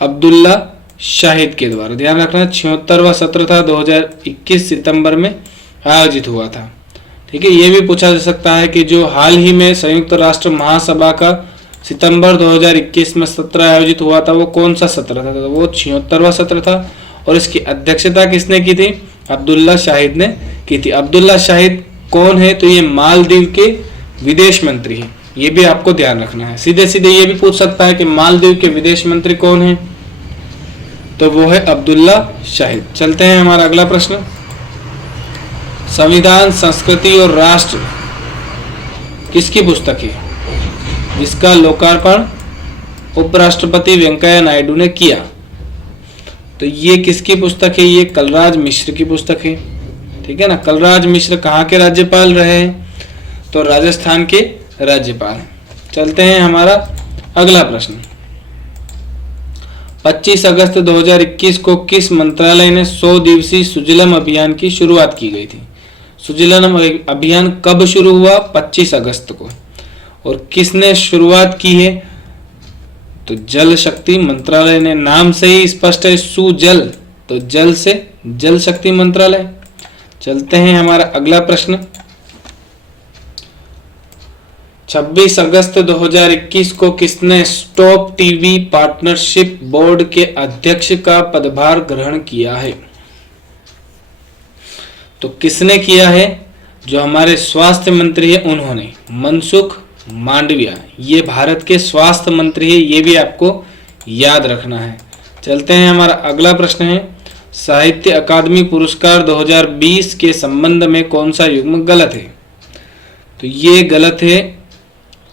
अब्दुल्ला शाहिद के द्वारा। ध्यान रखना 76वां सत्र था, 2021 सितंबर में आयोजित हुआ था, ठीक है। ये भी पूछा जा सकता है कि जो हाल ही में संयुक्त राष्ट्र महासभा का सितंबर 2021 में सत्र आयोजित हुआ था वो कौन सा सत्र था? तो वो 76वां सत्र था और इसकी अध्यक्षता किसने की थी? अब्दुल्ला शाहिद ने की थी। अब्दुल्ला शाहिद कौन है? तो ये मालदीव के विदेश मंत्री है, ये भी आपको ध्यान रखना है। सीधे सीधे ये भी पूछ सकता है कि मालदीव के विदेश मंत्री कौन है? तो वो है अब्दुल्ला शाहिद। चलते हैं हमारा अगला प्रश्न। संविधान, संस्कृति और राष्ट्र किसकी पुस्तक है जिसका लोकार्पण उपराष्ट्रपति वेंकैया नायडू ने किया? तो ये किसकी पुस्तक है? ये कलराज मिश्र की पुस्तक है, ठीक है ना। कलराज मिश्र कहाँ के राज्यपाल रहे हैं? तो राजस्थान के राज्यपाल। चलते हैं हमारा अगला प्रश्न। 25 अगस्त 2021 को किस मंत्रालय ने 100 दिवसीय सुजलम अभियान की शुरुआत की गई थी? सुजलम अभियान कब शुरू हुआ? 25 अगस्त को। और किसने शुरुआत की है? तो जल शक्ति मंत्रालय ने। नाम से ही स्पष्ट है, सुजल, तो जल से जल शक्ति मंत्रालय। चलते हैं हमारा अगला प्रश्न। 26 अगस्त 2021 को किसने स्टॉप टीवी पार्टनरशिप बोर्ड के अध्यक्ष का पदभार ग्रहण किया है? तो किसने किया है? जो हमारे स्वास्थ्य मंत्री है उन्होंने, मनसुख मांडविया। ये भारत के स्वास्थ्य मंत्री है, ये भी आपको याद रखना है। चलते हैं हमारा अगला प्रश्न है। साहित्य अकादमी पुरस्कार 2020 के संबंध में कौन सा युग्म गलत है? तो ये गलत है।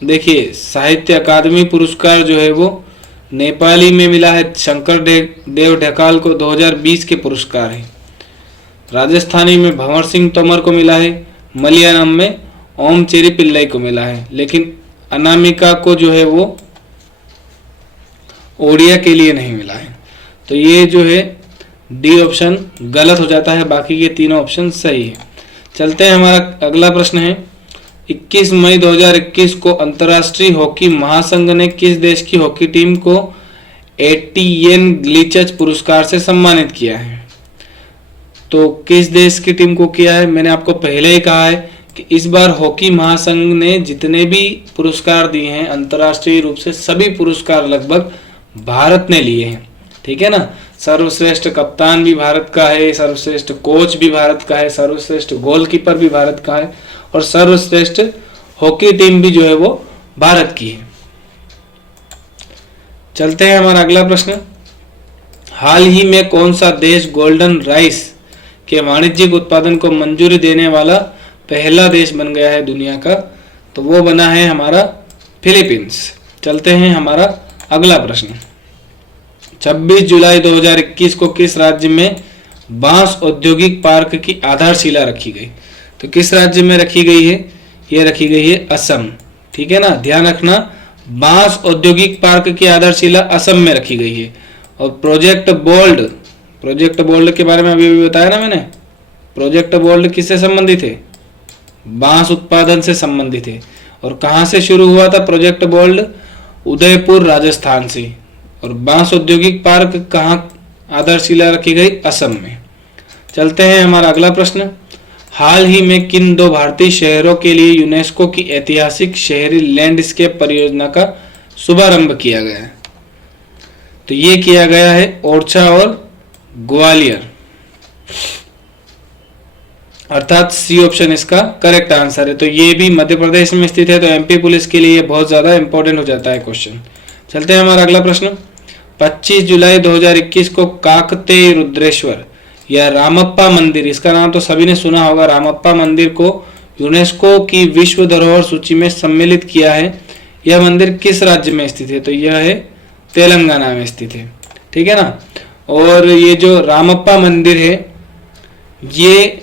देखिए, साहित्य अकादमी पुरस्कार जो है वो नेपाली में मिला है शंकर देव ढकाल को, 2020 के पुरस्कार है। राजस्थानी में भंवर सिंह तोमर को मिला है, मलयालम में ओम चेरी पिल्लई को मिला है, लेकिन अनामिका को जो है वो ओडिया के लिए नहीं मिला है। तो ये जो है डी ऑप्शन गलत हो जाता है, बाकी के तीनों ऑप्शन सही है। चलते हैं हमारा अगला प्रश्न है। 21 मई 2021 को अंतर्राष्ट्रीय हॉकी महासंघ ने किस देश की हॉकी टीम को एटीएन ग्लिचज पुरस्कार से सम्मानित किया है? तो किस देश की टीम को किया है? मैंने आपको पहले ही कहा है कि इस बार हॉकी महासंघ ने जितने भी पुरस्कार दिए हैं अंतर्राष्ट्रीय रूप से, सभी पुरस्कार लगभग भारत ने लिए हैं, ठीक है ना। सर्वश्रेष्ठ कप्तान भी भारत का है, सर्वश्रेष्ठ कोच भी भारत का है, सर्वश्रेष्ठ गोलकीपर भी भारत का है और सर्वश्रेष्ठ हॉकी टीम भी जो है वो भारत की है। चलते हैं हमारा अगला प्रश्न। हाल ही में कौन सा देश गोल्डन राइस के वाणिज्यिक उत्पादन को मंजूरी देने वाला पहला देश बन गया है दुनिया का? तो वो बना है हमारा फिलीपींस। चलते हैं हमारा अगला प्रश्न। 26 जुलाई 2021 को किस राज्य में बांस औद्योगिक पार्क की आधारशिला रखी गई? तो किस राज्य में रखी गई है? ये रखी गई है असम। ठीक है ना, ध्यान रखना, बांस औद्योगिक पार्क की आधारशिला असम में रखी गई है। और प्रोजेक्ट बोल्ड के बारे में अभी बताया ना मैंने। प्रोजेक्ट बोल्ड किससे संबंधित है? बांस उत्पादन से संबंधित है। और कहां से शुरू हुआ था प्रोजेक्ट बोल्ड? उदयपुर राजस्थान से। और बांस औद्योगिक पार्क कहां आधारशिला रखी गई? असम में। चलते हैं हमारा अगला प्रश्न। हाल ही में किन 2 भारतीय शहरों के लिए यूनेस्को की ऐतिहासिक शहरी लैंडस्केप परियोजना का शुभारंभ किया गया है? तो ये किया गया है ओरछा और ग्वालियर, अर्थात सी ऑप्शन इसका करेक्ट आंसर है। तो ये भी मध्य प्रदेश में स्थित है, तो एमपी पुलिस के लिए बहुत ज्यादा इंपॉर्टेंट हो जाता है क्वेश्चन। चलते हैं हमारा अगला प्रश्न। 25 जुलाई 2021 को काकतीय रुद्रेश्वर या रामप्पा मंदिर, इसका नाम तो सभी ने सुना होगा, रामप्पा मंदिर को यूनेस्को की विश्व धरोहर सूची में सम्मिलित किया है। यह मंदिर किस राज्य में स्थित है? तो यह है तेलंगाना में स्थित है। ठीक है ना। और ये जो रामप्पा मंदिर है ये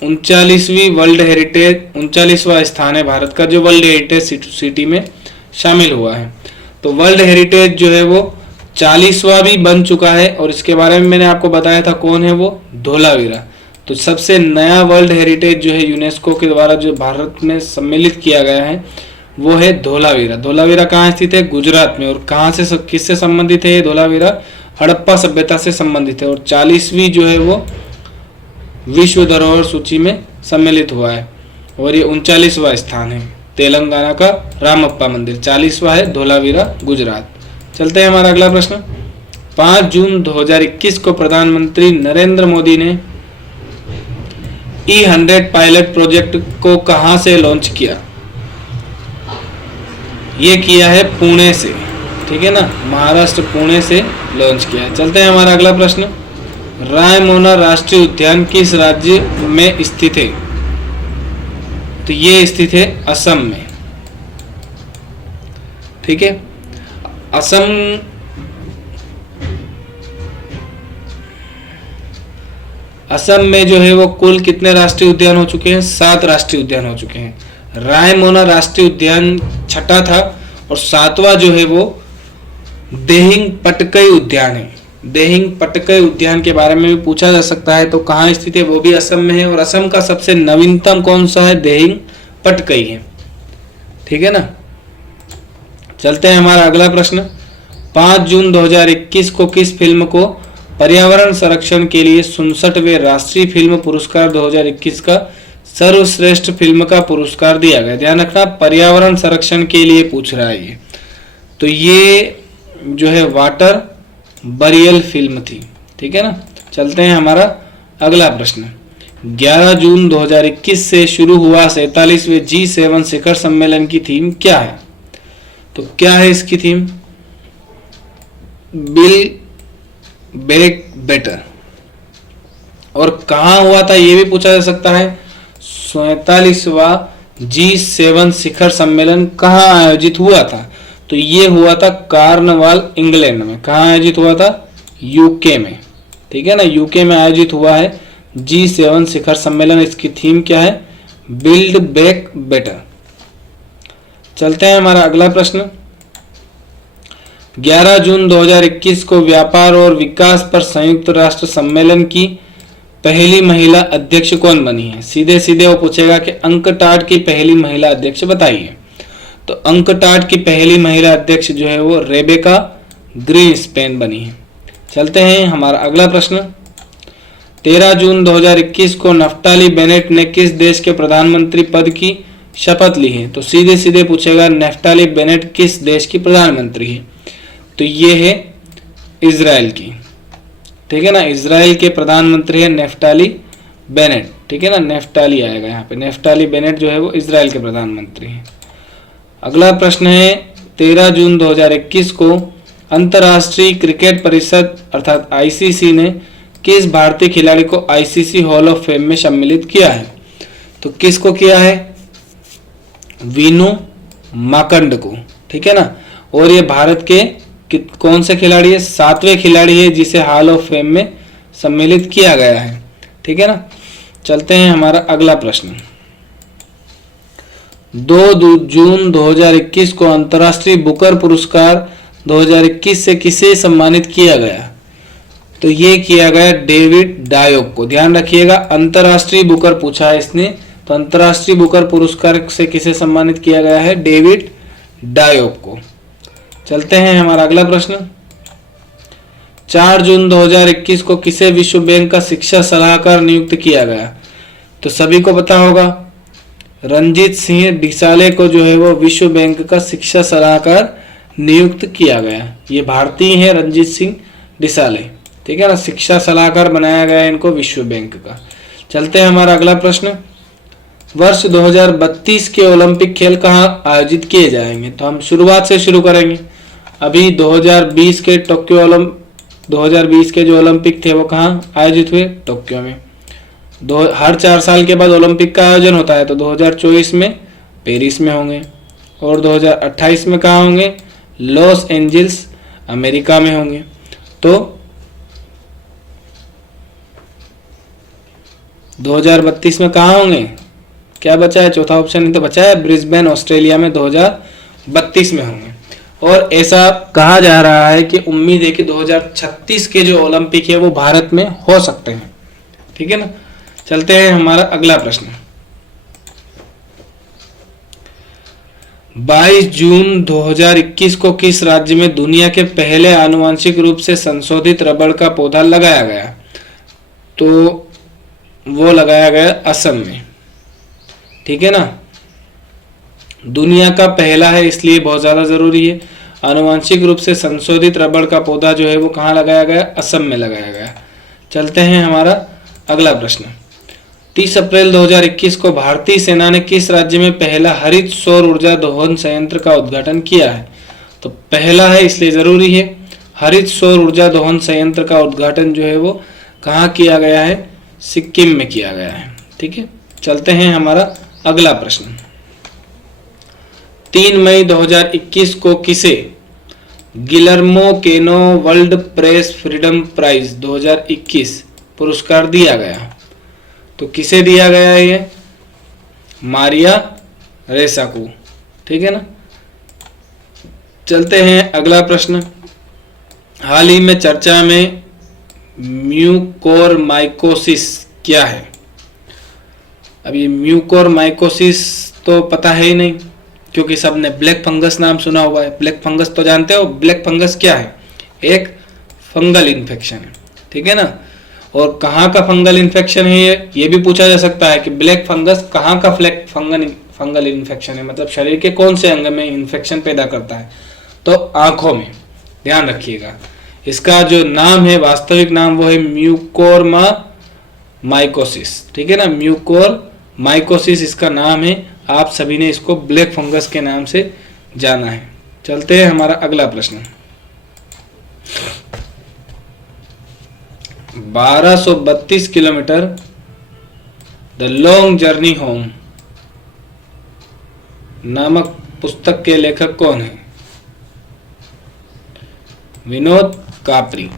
39वीं वर्ल्ड हेरिटेज 39वां स्थान है भारत का जो वर्ल्ड हेरिटेज सिटी में शामिल हुआ है। तो वर्ल्ड हेरिटेज जो है वो 40वां भी बन चुका है। और इसके बारे में मैंने आपको बताया था, कौन है वो? धोलावीरा। तो सबसे नया वर्ल्ड हेरिटेज जो है यूनेस्को के द्वारा जो भारत में सम्मिलित किया गया है वो है धोलावीरा। धोलावीरा कहाँ स्थित है? गुजरात में। और कहाँ से किससे संबंधित है ये धोलावीरा? हड़प्पा सभ्यता से संबंधित है। और 40वीं जो है वो विश्व धरोहर सूची में सम्मिलित हुआ है। और ये 39वां स्थान है तेलंगाना का रामप्पा मंदिर, 40वां है धोलावीरा, गुजरात। चलते हैं हमारा अगला प्रश्न। 5 जून 2021 को प्रधानमंत्री नरेंद्र मोदी ने E100 पायलट प्रोजेक्ट को कहां से लॉन्च किया? ये किया है पुणे से। ठीक है ना, महाराष्ट्र पुणे से लॉन्च किया है। चलते हैं हमारा अगला प्रश्न। रायमोना राष्ट्रीय उद्यान किस राज्य में स्थित है? तो ये स्थित है असम में। ठीक है, असम में जो है वो कुल कितने राष्ट्रीय उद्यान हो चुके हैं? 7 राष्ट्रीय उद्यान हो चुके हैं। रायमोना राष्ट्रीय उद्यान छठा था और 7वां जो है वो देहिंग पटकई उद्यान है। देहिंग पटकई उद्यान के बारे में भी पूछा जा सकता है, तो कहाँ स्थित है? वो भी असम में है। और असम का सबसे नवीनतम कौन सा है? देहिंग पटकई है। ठीक है ना। चलते हैं हमारा अगला प्रश्न। 5 जून 2021 को किस फिल्म को पर्यावरण संरक्षण के लिए 67वें राष्ट्रीय फिल्म पुरस्कार 2021 का सर्वश्रेष्ठ फिल्म का पुरस्कार दिया गया? ध्यान रखना, पर्यावरण संरक्षण के लिए पूछ रहा है ये। तो ये जो है वाटर बरियल फिल्म थी। ठीक है ना। चलते हैं हमारा अगला प्रश्न। 11 जून 2021 से शुरू हुआ 47वें G7 शिखर सम्मेलन की थीम क्या है? तो क्या है इसकी थीम? Bill back better. और कहां हुआ था ये भी पूछा जा सकता है। 47वां G7 शिखर सम्मेलन कहां आयोजित हुआ था? तो ये हुआ था कार्नवाल, इंग्लैंड में। कहां आयोजित हुआ था? यूके में। ठीक है ना, यूके में आयोजित हुआ है G7 शिखर सम्मेलन। इसकी थीम क्या है? Build back better. चलते हैं हमारा अगला प्रश्न। 11 जून 2021 को व्यापार और विकास पर संयुक्त राष्ट्र सम्मेलन की पहली महिला अध्यक्ष कौन बनी है? सीधे सीधे वो पूछेगा कि अंकटाड की पहली महिला अध्यक्ष बताइए। तो अंकटाड की पहली महिला अध्यक्ष जो है वो रेबेका ग्रीनस्पैन बनी है। चलते हैं हमारा अगला प्रश्न। 13 जून 2021 को नफ्ताली बेनेट ने किस देश के प्रधानमंत्री पद की शपथ ली है? तो सीधे सीधे पूछेगा नफ्ताली बेनेट किस देश की प्रधानमंत्री है? तो ये है इजराइल की। ठीक है ना, इजराइल के प्रधानमंत्री है नफ्ताली बेनेट। ठीक है ना, नफ्ताली आएगा यहाँ पे। नफ्ताली बेनेट जो है वो इजराइल के प्रधानमंत्री हैं। अगला प्रश्न है 13 जून 2021 को अंतर्राष्ट्रीय क्रिकेट परिषद अर्थात आईसीसी ने किस भारतीय खिलाड़ी को आईसीसी हॉल ऑफ फेम में सम्मिलित किया है? तो किसको किया है? विनु माकंड को। ठीक है ना। और ये भारत के कौन से खिलाड़ी है? 7वें खिलाड़ी है जिसे हॉल ऑफ फेम में सम्मिलित किया गया है। ठीक है ना। चलते हैं हमारा अगला प्रश्न। 2 जून 2021 को अंतर्राष्ट्रीय बुकर पुरस्कार 2021 से किसे सम्मानित किया गया? तो ये किया गया डेविड डायोक को। ध्यान रखिएगा, अंतर्राष्ट्रीय बुकर पूछा है इसने, तो अंतर्राष्ट्रीय बुकर पुरस्कार से किसे सम्मानित किया गया है? डेविड डायोक को। चलते हैं हमारा अगला प्रश्न। 4 जून 2021 को किसे विश्व बैंक का शिक्षा सलाहकार नियुक्त किया गया? तो सभी को पता होगा, रंजीत सिंह डिसाले को जो है वो विश्व बैंक का शिक्षा सलाहकार नियुक्त किया गया। ये भारतीय है रंजीत सिंह डिसाले। ठीक है ना, शिक्षा सलाहकार बनाया गया इनको विश्व बैंक का। चलते हैं हमारा अगला प्रश्न। वर्ष 2032 के ओलंपिक खेल कहाँ आयोजित किए जाएंगे? तो हम शुरुआत से शुरू करेंगे। अभी 2020 के 2020 के जो ओलंपिक थे वो कहाँ आयोजित हुए? टोक्यो में। हर 4 साल के बाद ओलंपिक का आयोजन होता है, तो 2024 में पेरिस में होंगे और 2028 में कहाँ होंगे? लॉस एंजल्स अमेरिका में होंगे। तो 2032 में कहाँ होंगे? क्या बचा है? चौथा ऑप्शन ही तो बचा है, ब्रिस्बेन ऑस्ट्रेलिया में 2032 में होंगे। और ऐसा कहा जा रहा है कि उम्मीद है कि 2036 के जो ओलंपिक है वो भारत में हो सकते हैं। ठीक है ना। चलते हैं हमारा अगला प्रश्न। 22 जून 2021 को किस राज्य में दुनिया के पहले आनुवंशिक रूप से संशोधित रबड़ का पौधा लगाया गया? तो वो लगाया गया असम में। ठीक है ना, दुनिया का पहला है इसलिए बहुत ज्यादा जरूरी है। आनुवंशिक रूप से संशोधित रबड़ का पौधा जो है वो कहाँ लगाया गया? असम में लगाया गया। चलते हैं हमारा अगला प्रश्न। 30 अप्रैल 2021 को भारतीय सेना ने किस राज्य में पहला हरित सौर ऊर्जा दोहन संयंत्र का उद्घाटन किया है? तो पहला है इसलिए जरूरी है। हरित सौर ऊर्जा दोहन संयंत्र का उद्घाटन जो है वो कहाँ किया गया है? सिक्किम में किया गया है। ठीक है। चलते हैं हमारा अगला प्रश्न। 3 मई 2021 को किसे गिलर्मो केनो वर्ल्ड प्रेस फ्रीडम प्राइज 2021 पुरस्कार दिया गया? तो किसे दिया गया है? ये मारिया रेसा को। ठीक है ना। चलते हैं अगला प्रश्न। हाल ही में चर्चा में म्यूकोरमाइकोसिस क्या है? अब ये म्यूकोरमाइकोसिस तो पता है ही नहीं, क्योंकि सबने ब्लैक फंगस नाम सुना हुआ है। ब्लैक फंगस तो जानते हो, ब्लैक फंगस क्या है? एक फंगल इन्फेक्शन है। ठीक है ना। और कहाँ का फंगल इन्फेक्शन है ये भी पूछा जा सकता है कि ब्लैक फंगस कहाँ का फंगल इन्फेक्शन है, मतलब शरीर के कौन से अंग में इन्फेक्शन पैदा करता है? तो आंखों में। ध्यान रखिएगा, इसका जो नाम है वास्तविक नाम वो है म्यूकोरमाइकोसिस। ठीक है ना, म्यूकोरमाइकोसिस इसका नाम है। आप सभी ने इसको ब्लैक फंगस के नाम से जाना है। चलते हैं हमारा अगला प्रश्न। 1232 kilometre the long journey home नामक पुस्तक के लेखक कौन है? विनोद कापरी।